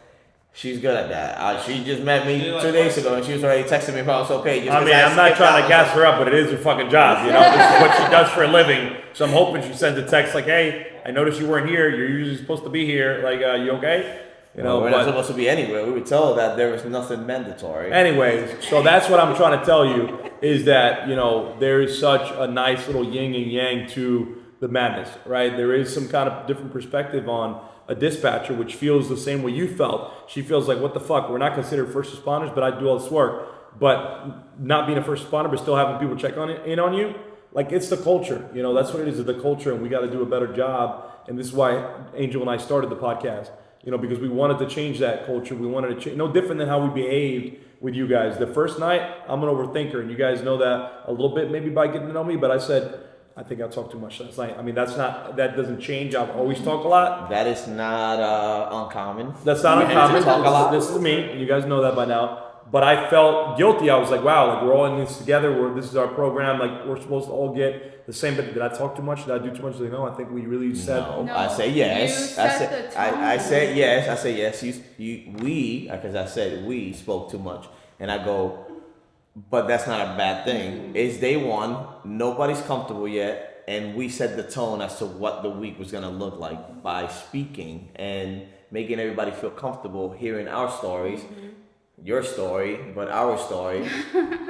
she's good at that. She just met me 2 days ago, and she was already texting me if I was okay. I mean, I'm not trying to gas her up, but it is her fucking job. You know, this is what she does for a living. So I'm hoping she sends a text like, hey, I noticed you weren't here. You're usually supposed to be here. Like, you okay? You know, we're not supposed to be anywhere. We were told that there was nothing mandatory. Anyways, so that's what I'm trying to tell you, is that, you know, there is such a nice little yin and yang to the madness, right? There is some kind of different perspective on a dispatcher, which feels the same way you felt. She feels like, what the fuck? We're not considered first responders, but I do all this work. But not being a first responder, but still having people check in on you, like, it's the culture. You know, that's what it is, the culture, and we got to do a better job. And this is why Angel and I started the podcast. You know, because we wanted to change that culture. We wanted to change, no different than how we behaved with you guys. The first night, I'm an overthinker, and you guys know that a little bit maybe by getting to know me, but I said, I think I talked too much last night. I mean, that doesn't change. I've always talk a lot. That is not uncommon. That's not uncommon. Talk a lot. This is me, and you guys know that by now. But I felt guilty. I was like, wow, like, we're all in this together. This is our program. Like, we're supposed to all get the same. But did I talk too much? Did I do too much? Like, no, I think we really said. No, No, I say yes. you I set said the I tone. said yes. I say yes. We, because I said we spoke too much, and I go, but that's not a bad thing. It's day one. Nobody's comfortable yet, and we set the tone as to what the week was gonna look like by speaking and making everybody feel comfortable hearing our stories. Your story, but our story,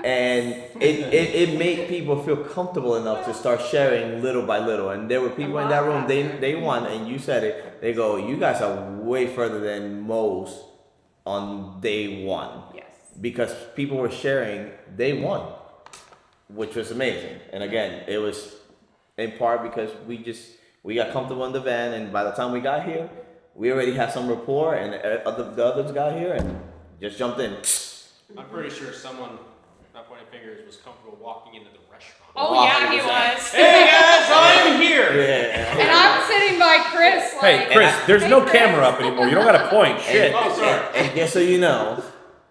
and it made people feel comfortable enough to start sharing little by little. And there were people in that room. They won, and you said it. They go, you guys are way further than most on day one. Yes. Because people were sharing day one, which was amazing. And again, it was in part because we got comfortable in the van, and by the time we got here, we already had some rapport, and the others got here and just jumped in. I'm pretty sure someone, not pointing fingers, was comfortable walking into the restaurant. Oh yeah, he was. Hey guys, I'm here. Yeah. And I'm sitting by Chris like, Hey, Chris, there's hey, no Chris. camera up anymore. You don't got to point. Shit. Oh, sorry. And just so you know,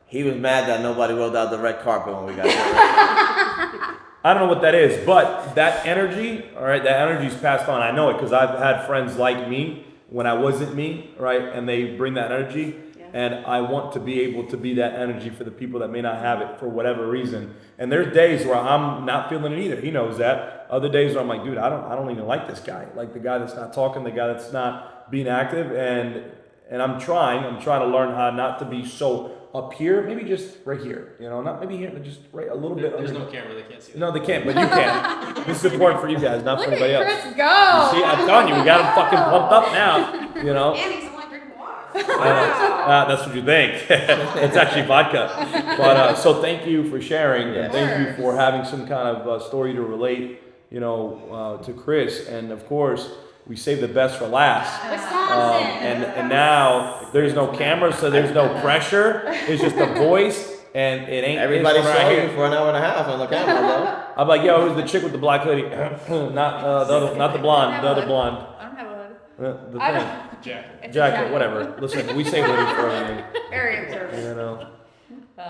he was mad that nobody rolled out the red carpet when we got here. I don't know what that is, but that energy, all right, that energy's passed on. I know it because I've had friends like me when I wasn't me, right, and they bring that energy. And I want to be able to be that energy for the people that may not have it for whatever reason. And there's days where I'm not feeling it either. He knows that. Other days where I'm like, dude, I don't even like this guy. Like the guy that's not talking, the guy that's not being active. And I'm trying to learn how not to be so up here, maybe just right here, not maybe here, but just right a little bit There's under. no camera, they can't see that. No, they can't, but you can. This is important for you guys, not for Look anybody at else. Chris go. You see, I'm telling you, we got him fucking pumped up now, And he's only drinking water. That's what you think. It's actually vodka. But so thank you for sharing, and Yes. thank you for having some kind of story to relate, to Chris. And of course, we save the best for last. Wisconsin. And now there's no camera, so there's no pressure. It's just a voice, and it ain't. Everybody this one saw right you here. for an hour and a half on the camera, though. I'm like, yo, who's the chick with the black lady? not the blonde, the other blonde. I don't have a hood. The I thing. don't. Jack. It's a Jacket, whatever. Listen, we save ladies for everything. Very observant.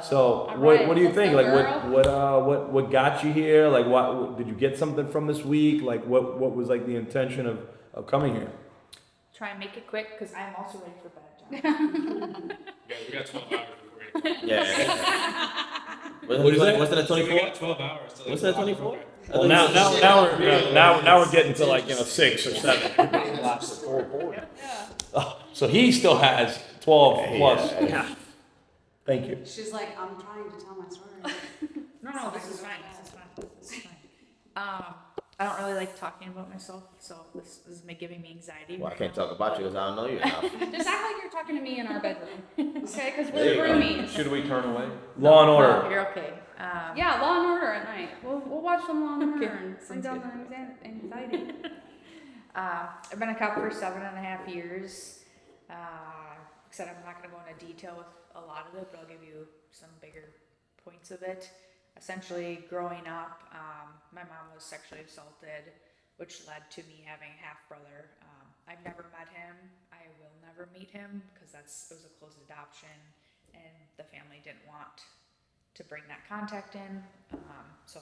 So All what right, do you let's think? go, Like girl. what got you here? Like what did you get something from this week? Like what was like the intention of coming here? Try and make it quick because I'm also ready for bed, John. Yeah, we got 12 hours before we Yeah. What is that? What's that, a We 24? got 12 hours. To What's that, 24? Well, now we're getting to like 6 or 7. Oh, so he still has 12 plus. Yeah. Thank you. She's like, I'm trying to tell my story. No, this is fine. This is fine. I don't really like talking about myself, so this is giving me anxiety. Well, I can't talk about you because I don't know you enough. Just act like you're talking to me in our bedroom, okay? Because There you we're go. roomies. Should we turn away? Law and No, order. you're okay. Yeah, Law and Order at night. We'll watch some Law and Order Okay, and bring sounds down the anxiety. I've been a cop for 7.5 years. Like I said, I'm not going to go into detail with a lot of it, but I'll give you some bigger points of it. Essentially, growing up, my mom was sexually assaulted, which led to me having a half-brother. I've never met him. I will never meet him because it was a closed adoption, and the family didn't want to bring that contact in. So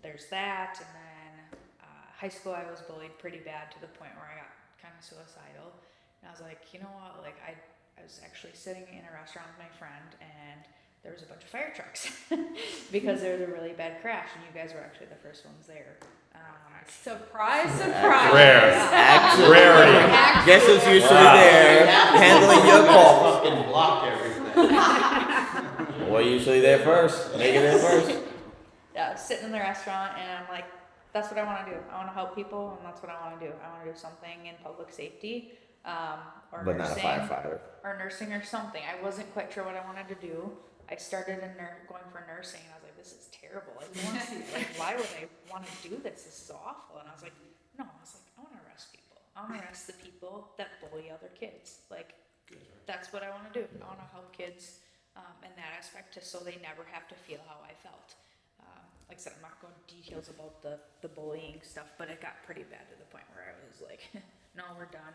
there's that, and then high school I was bullied pretty bad to the point where I got kind of suicidal. And I was like, you know what, like I was actually sitting in a restaurant with my friend and there was a bunch of fire trucks because there was a really bad crash and you guys were actually the first ones there. Surprise, surprise. Rare. Actually, Rarity. guess who's usually there handling your calls? Fucking block everything. We're usually there first. Make it there first. Yeah, I was sitting in the restaurant and I'm like, that's what I want to do. I want to help people and that's what I want to do. I want to do something in public safety or But not a nursing. firefighter. Or nursing or something. I wasn't quite sure what I wanted to do. I started going for nursing and I was like, this is terrible. Like, why would I want to do this? This is awful. And I was like, I want to arrest people. I want to arrest the people that bully other kids. Like, that's what I want to do. I want to help kids in that aspect so they never have to feel how I felt. Like I said, I'm not going into details about the bullying stuff, but it got pretty bad to the point where I was like, no, we're done.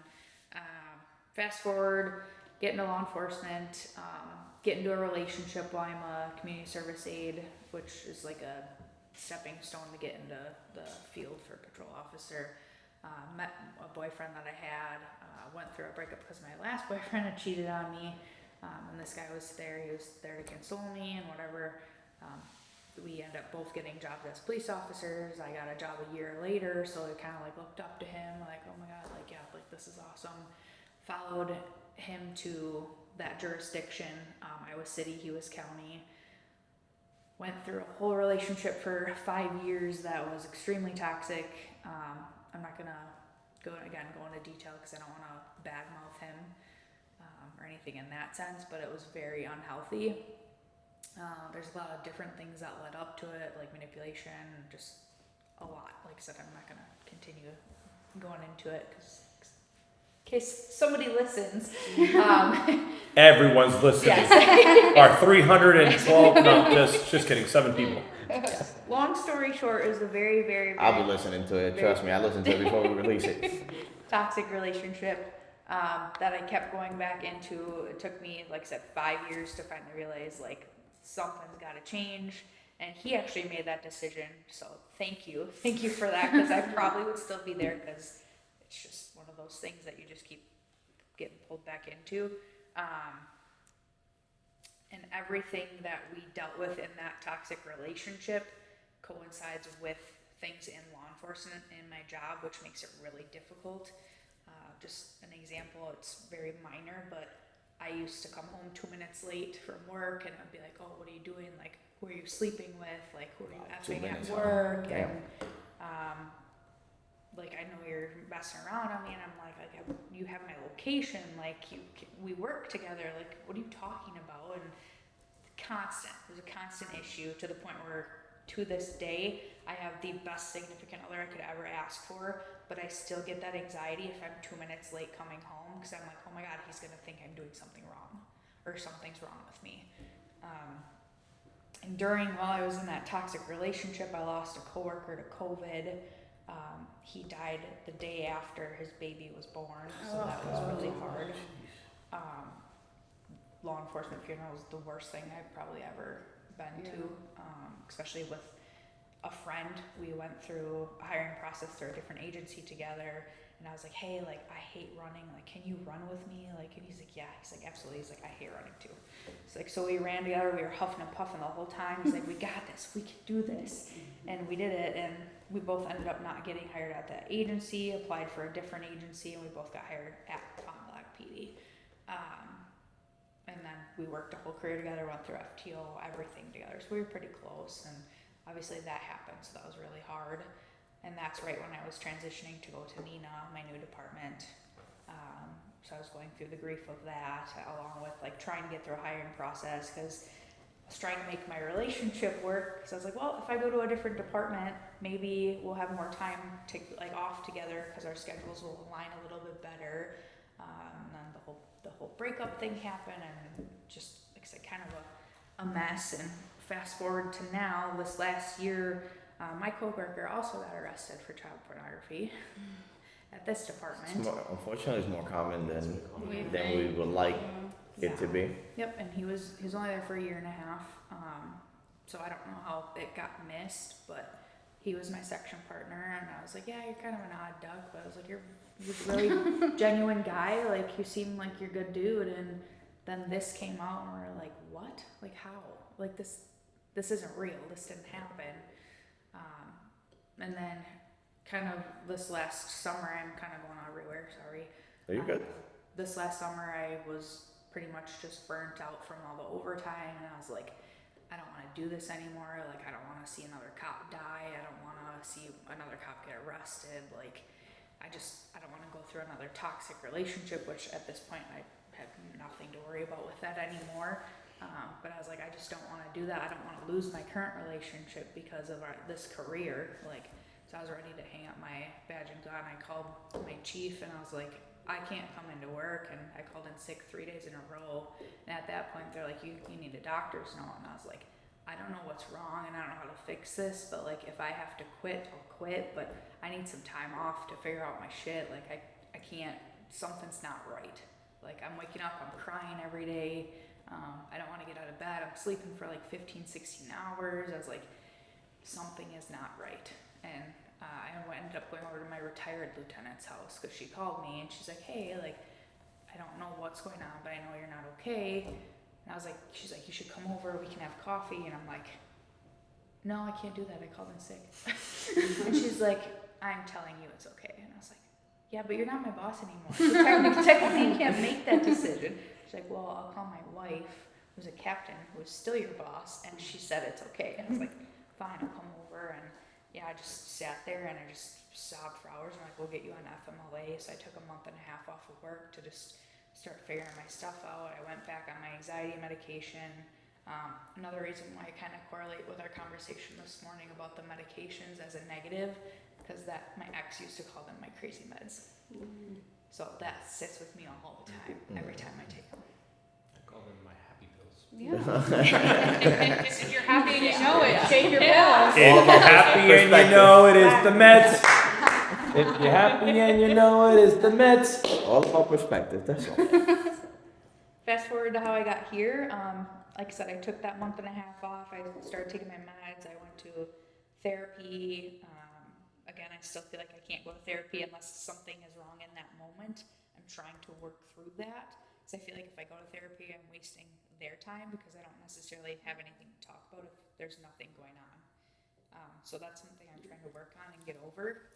Fast forward, get into law enforcement, get into a relationship while I'm a community service aide, which is like a stepping stone to get into the field for patrol officer. Met a boyfriend that I had, went through a breakup because my last boyfriend had cheated on me, and this guy was there. He was there to console me and whatever. We ended up both getting jobs as police officers. I got a job a year later, so I kind of like looked up to him, like, oh my god, like yeah, like this is awesome. Followed him to that jurisdiction. I was city, he was county. Went through a whole relationship for 5 years that was extremely toxic. I'm not gonna go into detail because I don't want to badmouth him or anything in that sense, but it was very unhealthy. There's a lot of different things that led up to it, like manipulation, just a lot. Like I said, I'm not gonna continue going into it because in case somebody listens. Everyone's listening. Yes. Our 312. No, just kidding. 7 people. Long story short, it was a very, very, very I'll be listening to it. Trust me, I listened to it before we release it. toxic relationship that I kept going back into. It took me, like I said, 5 years to finally realize like something's got to change. And he actually made that decision. So thank you for that, because I probably would still be there because it's just one of those things that you just keep getting pulled back into. And everything that we dealt with in that toxic relationship coincides with things in law enforcement in my job, which makes it really difficult. Just an example, it's very minor, but I used to come home 2 minutes late from work, and I'd be like, oh, what are you doing? Like, who are you sleeping with? Like, who are you effing at work? Damn. And, like, I know you're messing around on me, and I'm like, you have my location, like, we work together, like, what are you talking about? And there's a constant issue, to the point where, to this day, I have the best significant other I could ever ask for, but I still get that anxiety if I'm 2 minutes late coming home, because I'm like, oh my god, he's gonna think I'm doing something wrong, or something's wrong with me. And while I was in that toxic relationship, I lost a coworker to COVID. He died the day after his baby was born, so that was really hard. Law enforcement funeral is the worst thing I've probably ever been to, especially with a friend. We went through a hiring process through a different agency together, and I was like, hey, like, I hate running, like, can you run with me? Like, and he's like, yeah. He's like, absolutely. He's like, I hate running too. It's like, so we ran together, we were huffing and puffing the whole time. He's like, we got this, we can do this. And we did it, and we both ended up not getting hired at that agency, applied for a different agency, and we both got hired at Fond du Lac PD. And then we worked a whole career together, went through FTO, everything together. So we were pretty close, and obviously that happened, so that was really hard. And that's right when I was transitioning to go to Nina, my new department. So I was going through the grief of that, along with like trying to get through a hiring process, because I was trying to make my relationship work. Because I was like, well, if I go to a different department, maybe we'll have more time to like off together, because our schedules will align a little bit better. And then the whole breakup thing happened, and just like I said, kind of a mess. And fast forward to now, this last year, my coworker also got arrested for child pornography at this department. Unfortunately, it's more common than we would like it to be. Yep, and he was only there for a year and a half. So I don't know how it got missed, but he was my section partner, and I was like, yeah, you're kind of an odd duck, but I was like, you're a really genuine guy, like, you seem like you're a good dude. And then this came out, and we're like, what? Like, how? Like, this isn't real, this didn't happen. And then kind of this last summer, I'm kind of going everywhere, sorry. Are you good? This last summer, I was pretty much just burnt out from all the overtime, and I was like, I don't want to do this anymore. Like, I don't want to see another cop die. I don't want to see another cop get arrested. Like, I don't want to go through another toxic relationship, which at this point I have nothing to worry about with that anymore. But I was like, I just don't want to do that. I don't want to lose my current relationship because of this career. Like, so I was ready to hang up my badge and gun. I called my chief, and I was like, I can't come into work. And I called in sick 3 days in a row. And at that point, they're like, you need a doctor's note. And I was like, I don't know what's wrong, and I don't know how to fix this, but like, if I have to quit, I'll quit, but I need some time off to figure out my shit. Like, I can't, something's not right. Like, I'm waking up, I'm crying every day. I don't want to get out of bed. I'm sleeping for like 15, 16 hours. I was like, something is not right. And I ended up going over to my retired lieutenant's house, because she called me, and she's like, hey, like, I don't know what's going on, but I know you're not okay. And I was like, she's like, you should come over, we can have coffee. And I'm like, no, I can't do that, I called in sick. And she's like, I'm telling you it's okay. And I was like, yeah, but you're not my boss anymore, so technically you can't make that decision. She's like, well, I'll call my wife, who's a captain, who is still your boss, and she said it's okay. And I was like, fine, I'll come over. And yeah, I just sat there, and I just sobbed for hours. I'm like, we'll get you on FMLA. So I took a month and a half off of work to just start figuring my stuff out. I went back on my anxiety medication. Another reason why I kind of correlate with our conversation this morning about the medications as a negative, because my ex used to call them my crazy meds. So that sits with me all the time, every time I take them. I call them my happy pills. Yeah. If you're happy and you know it, shake your If pills. you're happy and you know it is the Mets. If you're happy and you know it is the Mets. All about perspective, that's all. Fast forward to how I got here. Like I said, I took that month and a half off. I started taking my meds. I went to therapy. Again, I still feel like I can't go to therapy unless something is wrong in that moment. I'm trying to work through that, because I feel like if I go to therapy, I'm wasting their time, because I don't necessarily have anything to talk about if there's nothing going on. So that's something I'm trying to work on and get over.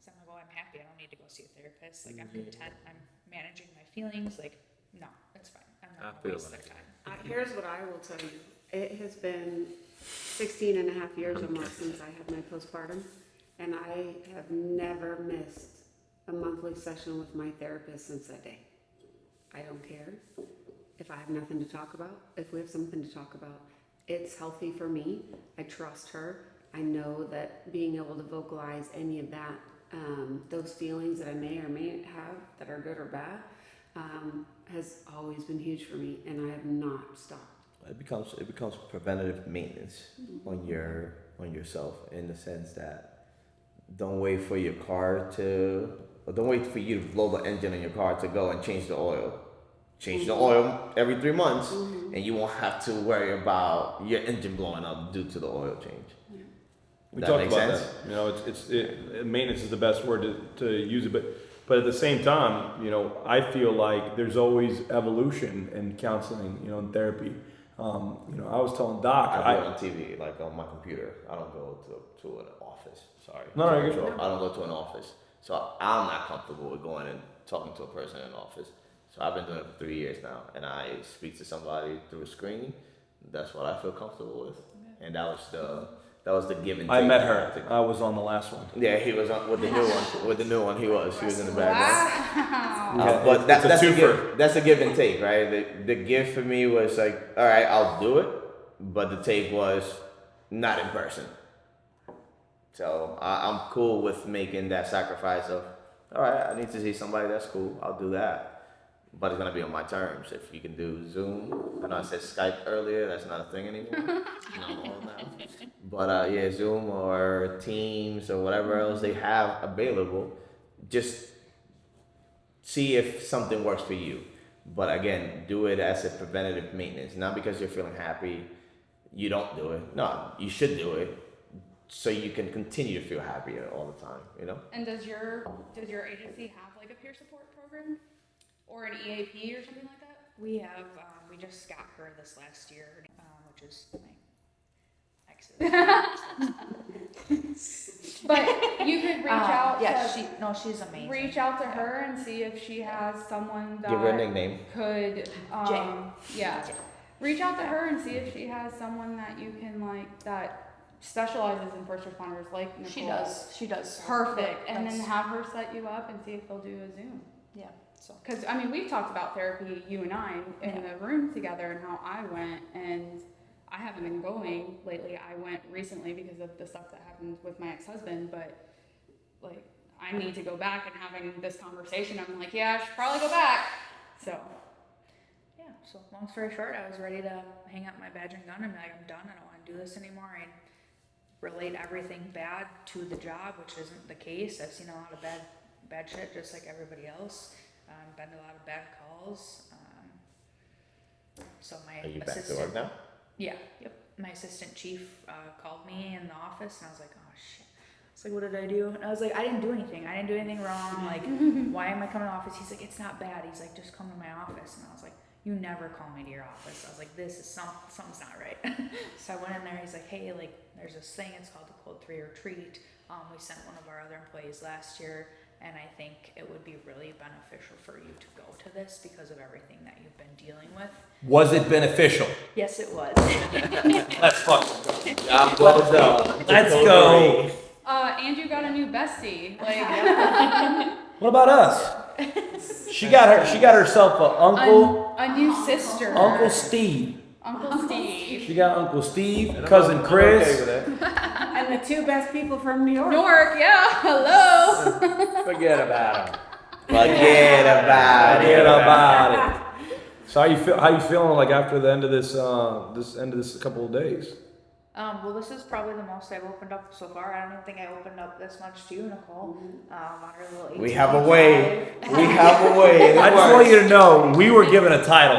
So I'm like, well, I'm happy. I don't need to go see a therapist. Like, I'm content. I'm managing my feelings. Like, no, it's fine. I'm I not feel gonna waste like their time. Here's what I will tell you. It has been 16 and a half years almost since I had my postpartum, and I have never missed a monthly session with my therapist since that day. I don't care if I have nothing to talk about, if we have something to talk about. It's healthy for me. I trust her. I know that being able to vocalize any of that, those feelings that I may or may have that are good or bad, has always been huge for me, and I have not stopped. It becomes preventative maintenance on yourself, in the sense that don't wait for your car don't wait for you to blow the engine on your car to go and change the oil. Change the oil every 3 months, and you won't have to worry about your engine blowing up due to the oil change. We That talked makes about sense? that. You know, maintenance is the best word to use it, but at the same time, you know, I feel like there's always evolution in counseling, you know, in therapy. You know, I was telling Doc, I do it on TV, like on my computer. I don't go to an office. Sorry. No, you're good. I don't go to an office. So I'm not comfortable with going and talking to a person in an office. So I've been doing it for 3 years now, and I speak to somebody through a screen. That's what I feel comfortable with, and that was the give and take. I met her. I was on the last one. Yeah, he was on with the new one. With the new one, he was in the background. Wow. But It's a that's a twofer. give. That's a give and take, right? The give for me was like, all right, I'll do it, but the take was not in person. So I'm cool with making that sacrifice of, all right, I need to see somebody. That's cool. I'll do that. But it's gonna be on my terms. If you can do Zoom, I know I said Skype earlier. That's not a thing anymore. No, but yeah, Zoom or Teams or whatever else they have available. Just see if something works for you. But again, do it as a preventative maintenance. Not because you're feeling happy, you don't do it. No, you should do it so you can continue to feel happy all the time. You know. And does your agency have like a peer support program or an EAP or something like that? We have, we just got her this last year, which is my ex's. But you could reach out. Yeah, to, she's amazing. reach out to her and see if she has someone that Give her a nickname. could. Jane. Yeah. Reach out to her and see if she has someone that you can like that specializes in first responders like Nicole. She does. Perfect. And then That's- have her set you up and see if they'll do a Zoom. Yeah, so. Because, I mean, we've talked about therapy, you and I, in the room together and how I went, and I haven't been going lately. I went recently because of the stuff that happened with my ex-husband, but, like, I need to go back and having this conversation. I'm like, yeah, I should probably go back. So, Yeah, so long story short, I was ready to hang up my badge and gun and be like, I'm done, I don't want to do this anymore. And relate everything bad to the job, which isn't the case. I've seen a lot of bad shit just like everybody else. Been to a lot of bad calls. So my Are you back to assistant, work now? yeah, yep. My assistant chief called me in the office, and I was like, oh shit. It's like, what did I do? And I was like, I didn't do anything. I didn't do anything wrong. Like, why am I coming to the office? He's like, it's not bad. He's like, just come to my office. And I was like, you never call me to your office. I was like, this is something's not right. So I went in there. He's like, hey, like, there's this thing. It's called the Cold 3 Retreat. We sent one of our other employees last year, and I think it would be really beneficial for you to go to this because of everything that you've been dealing with. Was it beneficial? Yes, it was. Let's fucking go. Well done. Let's go. and you got a new bestie. Like, What about us? She got herself an uncle, a new sister. Uncle Steve. Uncle Steve. She got Uncle Steve, cousin Chris. And the two best people from New York. Newark, yeah. Hello. Forget about him. Forget about it. Forget about it. So how you feeling like after the end of this couple of days? Well, this is probably the most I've opened up so far. I don't even think I opened up this much to you, Nicole. On our little We 18 have a way. drive. We have a way. I just want you to know we were given a title.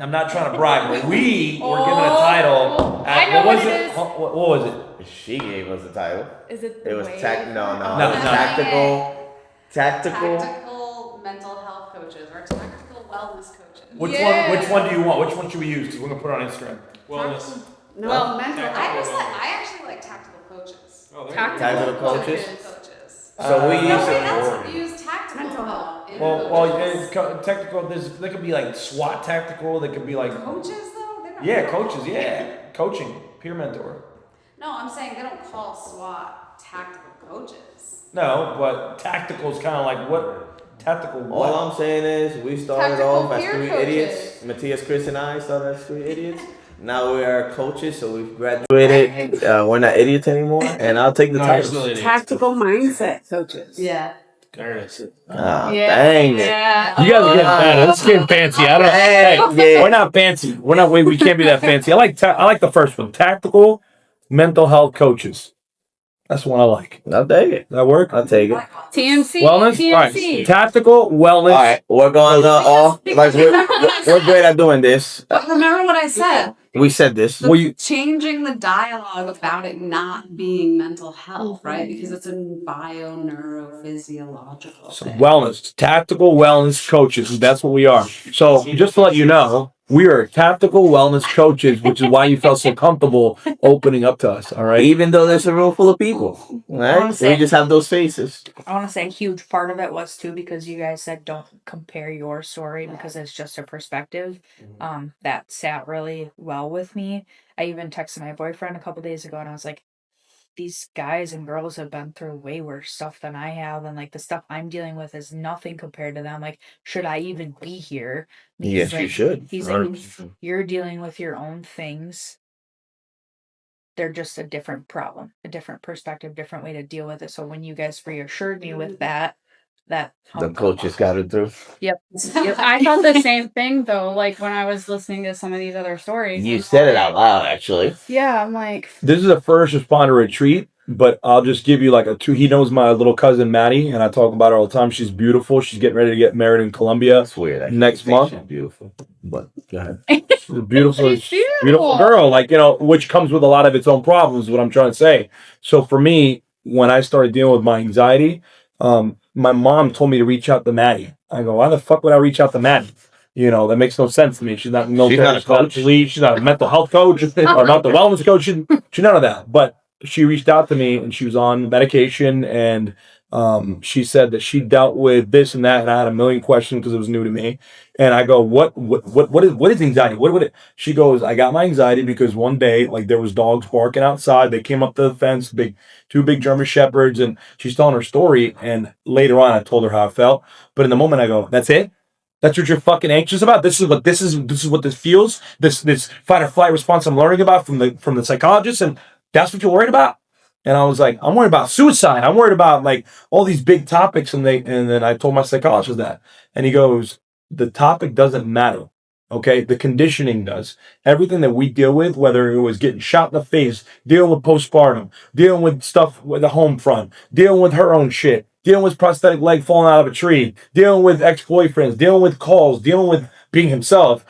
I'm not trying to brag, but we were given a title. I know what was it it? is. What was it? She gave us the title. Is it It the was wave? no, No, it was no. tactical. Tactical mental health coaches or tactical wellness coaches. Which Yeah. one do you want? Which one should we use? Because we're gonna put it on Instagram. Wellness. No, Well, mental I health. actually like tactical coaches. Oh, there you go. Tactical. Tactical coaches. Coaches. So we No, use wait, it. that's use tactical Mental health. technical. There could be like SWAT tactical. There could be like Coaches though? They're not yeah, coaches. Yeah, coaching, peer mentor. No, I'm saying they don't call SWAT tactical coaches. No, but tactical is kind of like what tactical. What? All I'm saying is we started Tactical off as peer 3 coaches. idiots. Matthias, Chris, and I started as 3 idiots. Now we are coaches, so we've graduated. We're not idiots anymore, and I'll take the No, you're title. still idiots. Tactical mindset coaches. Yeah. Ah, Yeah. dang it. Yeah. You guys are getting bad. Let's get fancy. I don't. Hey, we're not fancy. We're not. We can't be that fancy. I like the first one. Tactical mental health coaches. That's the one I like. I'll take it. That work? I'll take it. TMC. Wellness. TMC. All right. Tactical wellness. All right, we're going all like we're great at doing this. But remember what I said. We said this. Well, you. Changing the dialogue about it not being mental health, right? Because it's a bio-neurophysiological thing. Wellness, tactical wellness coaches. That's what we are. So just to let you know, we are tactical wellness coaches, which is why you felt so comfortable opening up to us. All right. Even though there's a room full of people, right? We just have those faces. I want to say a huge part of it was too because you guys said don't compare your story because it's just a perspective. That sat really well with me. I even texted my boyfriend a couple days ago and I was like, these guys and girls have been through way worse stuff than I have, and like the stuff I'm dealing with is nothing compared to them. Like, should I even be here? Yes, you should. He's like, you're dealing with your own things. They're just a different problem, a different perspective, different way to deal with it. So when you guys reassured me with that The helped coaches got it through. Yep. I felt the same thing though, like when I was listening to some of these other stories. You said it out loud, actually. Yeah, I'm like, This is a first responder retreat, but I'll just give you like a two. He knows my little cousin Maddie, and I talk about her all the time. She's beautiful. She's getting ready to get married in Colombia. That's weird. Actually. Next month. She's beautiful. But go ahead. She's a beautiful, She's beautiful girl. Like, which comes with a lot of its own problems. Is what I'm trying to say. So for me, when I started dealing with my anxiety, my mom told me to reach out to Maddie. I go, why the fuck would I reach out to Maddie? That makes no sense to me. She's not military. She's not a coach. She's not a mental health coach or not the wellness coach. She's none of that. But she reached out to me and she was on medication and she said that she dealt with this and that, and I had a million questions because it was new to me. And I go, what is anxiety? What it? She goes, I got my anxiety because one day, like there was dogs barking outside. They came up to the fence, two big German shepherds, and she's telling her story. And later on, I told her how I felt. But in the moment, I go, that's it. That's what you're fucking anxious about. This is what this feels. This fight or flight response I'm learning about from the psychologist, and that's what you're worried about. And I was like, I'm worried about suicide. I'm worried about like all these big topics. And then I told my psychologist that, and he goes, the topic doesn't matter. Okay, the conditioning does. Everything that we deal with, whether it was getting shot in the face, dealing with postpartum, dealing with stuff with the home front, dealing with her own shit, dealing with prosthetic leg falling out of a tree, dealing with ex-boyfriends, dealing with calls, dealing with being himself.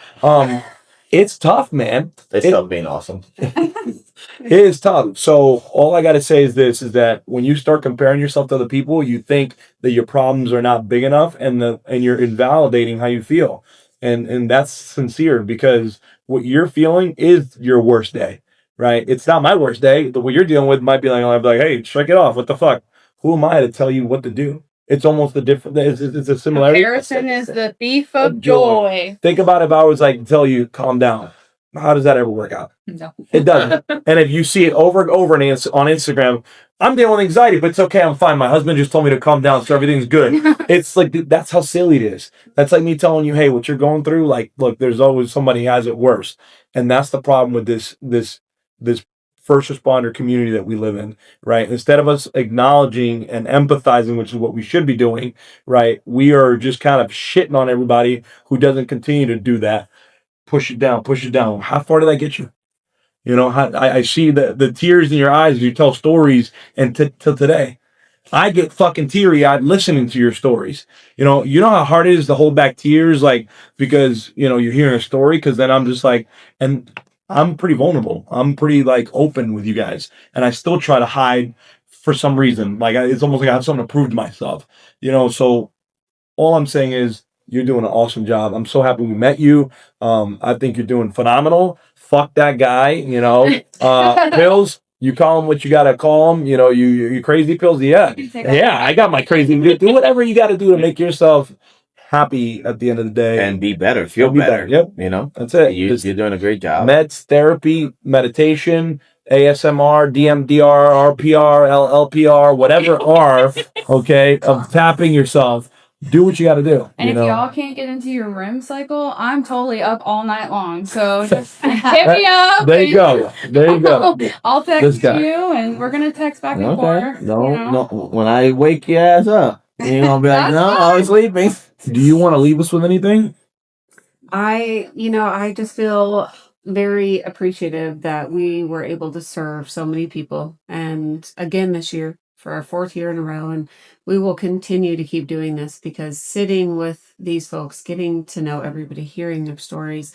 It's tough, man. It's tough being awesome. It is tough. So all I got to say is this, is that when you start comparing yourself to other people, you think that your problems are not big enough and you're invalidating how you feel. And that's sincere because what you're feeling is your worst day, right? It's not my worst day. What you're dealing with might be like, I'd be like, hey, shake it off. What the fuck? Who am I to tell you what to do? It's almost it's a similarity. comparison is the thief of joy. Think about if I was like, tell you, calm down. How does that ever work out? No. It doesn't. And if you see it over and over on Instagram, I'm dealing with anxiety, but it's okay. I'm fine. My husband just told me to calm down, so everything's good. It's like, that's how silly it is. That's like me telling you, hey, what you're going through, like, look, there's always somebody who has it worse. And that's the problem with this first responder community that we live in, right? Instead of us acknowledging and empathizing, which is what we should be doing, right? We are just kind of shitting on everybody who doesn't continue to do that. Push it down. How far did that get you? I see the tears in your eyes as you tell stories, and till today, I get fucking teary-eyed listening to your stories. You know how hard it is to hold back tears, like, because, you're hearing a story, because then I'm just like, and I'm pretty vulnerable. I'm pretty, like, open with you guys, and I still try to hide for some reason. Like, it's almost like I have something to prove to myself, so all I'm saying is, you're doing an awesome job. I'm so happy we met you. I think you're doing phenomenal. Fuck that guy, pills. You call them what you gotta call them. You know, you crazy pills. Yeah, I got my crazy. Do whatever you gotta do to make yourself happy at the end of the day And be better, feel and be better. Yep, You know, that's it. you're doing a great job. Meds, therapy, meditation, ASMR, DMDR, RPR, LPR, whatever R, okay, of tapping yourself. Do what you got to do. And you if know? y'all can't get into your REM cycle, I'm totally up all night long. So just hit me up. There you go. There you go. I'll This text guy. you, and we're gonna text back and Okay. forth. No, you know? no. When I wake your ass up, you ain't gonna be like, That's no, I was sleeping. Do you want to leave us with anything? I just feel very appreciative that we were able to serve so many people. And again, this year for our 4th year in a row. And we will continue to keep doing this because sitting with these folks, getting to know everybody, hearing their stories,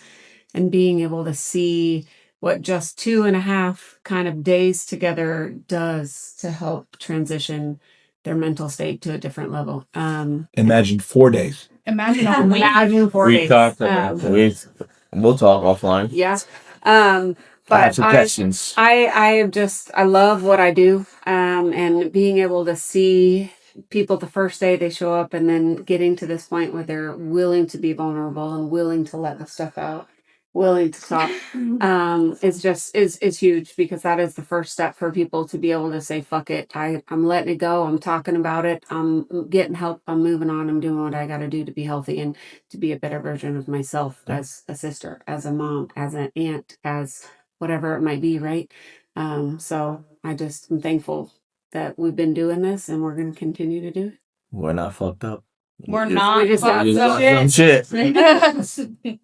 and being able to see what just 2.5 kind of days together does to help transition their mental state to a different level. Imagine 4 days. Imagine a week. Imagine 4 days. We'll talk offline. Yeah. I But have some questions. I love what I do. And being able to see people the first day they show up and then getting to this point where they're willing to be vulnerable and willing to let the stuff out, willing to talk, is huge because that is the first step for people to be able to say, fuck it. I'm letting it go. I'm talking about it. I'm getting help. I'm moving on. I'm doing what I got to do to be healthy and to be a better version of myself as a sister, as a mom, as an aunt, as whatever it might be, right? So I just am thankful that we've been doing this and we're going to continue to do it. We're not fucked up. We're not. We just got We just some got some shit. shit.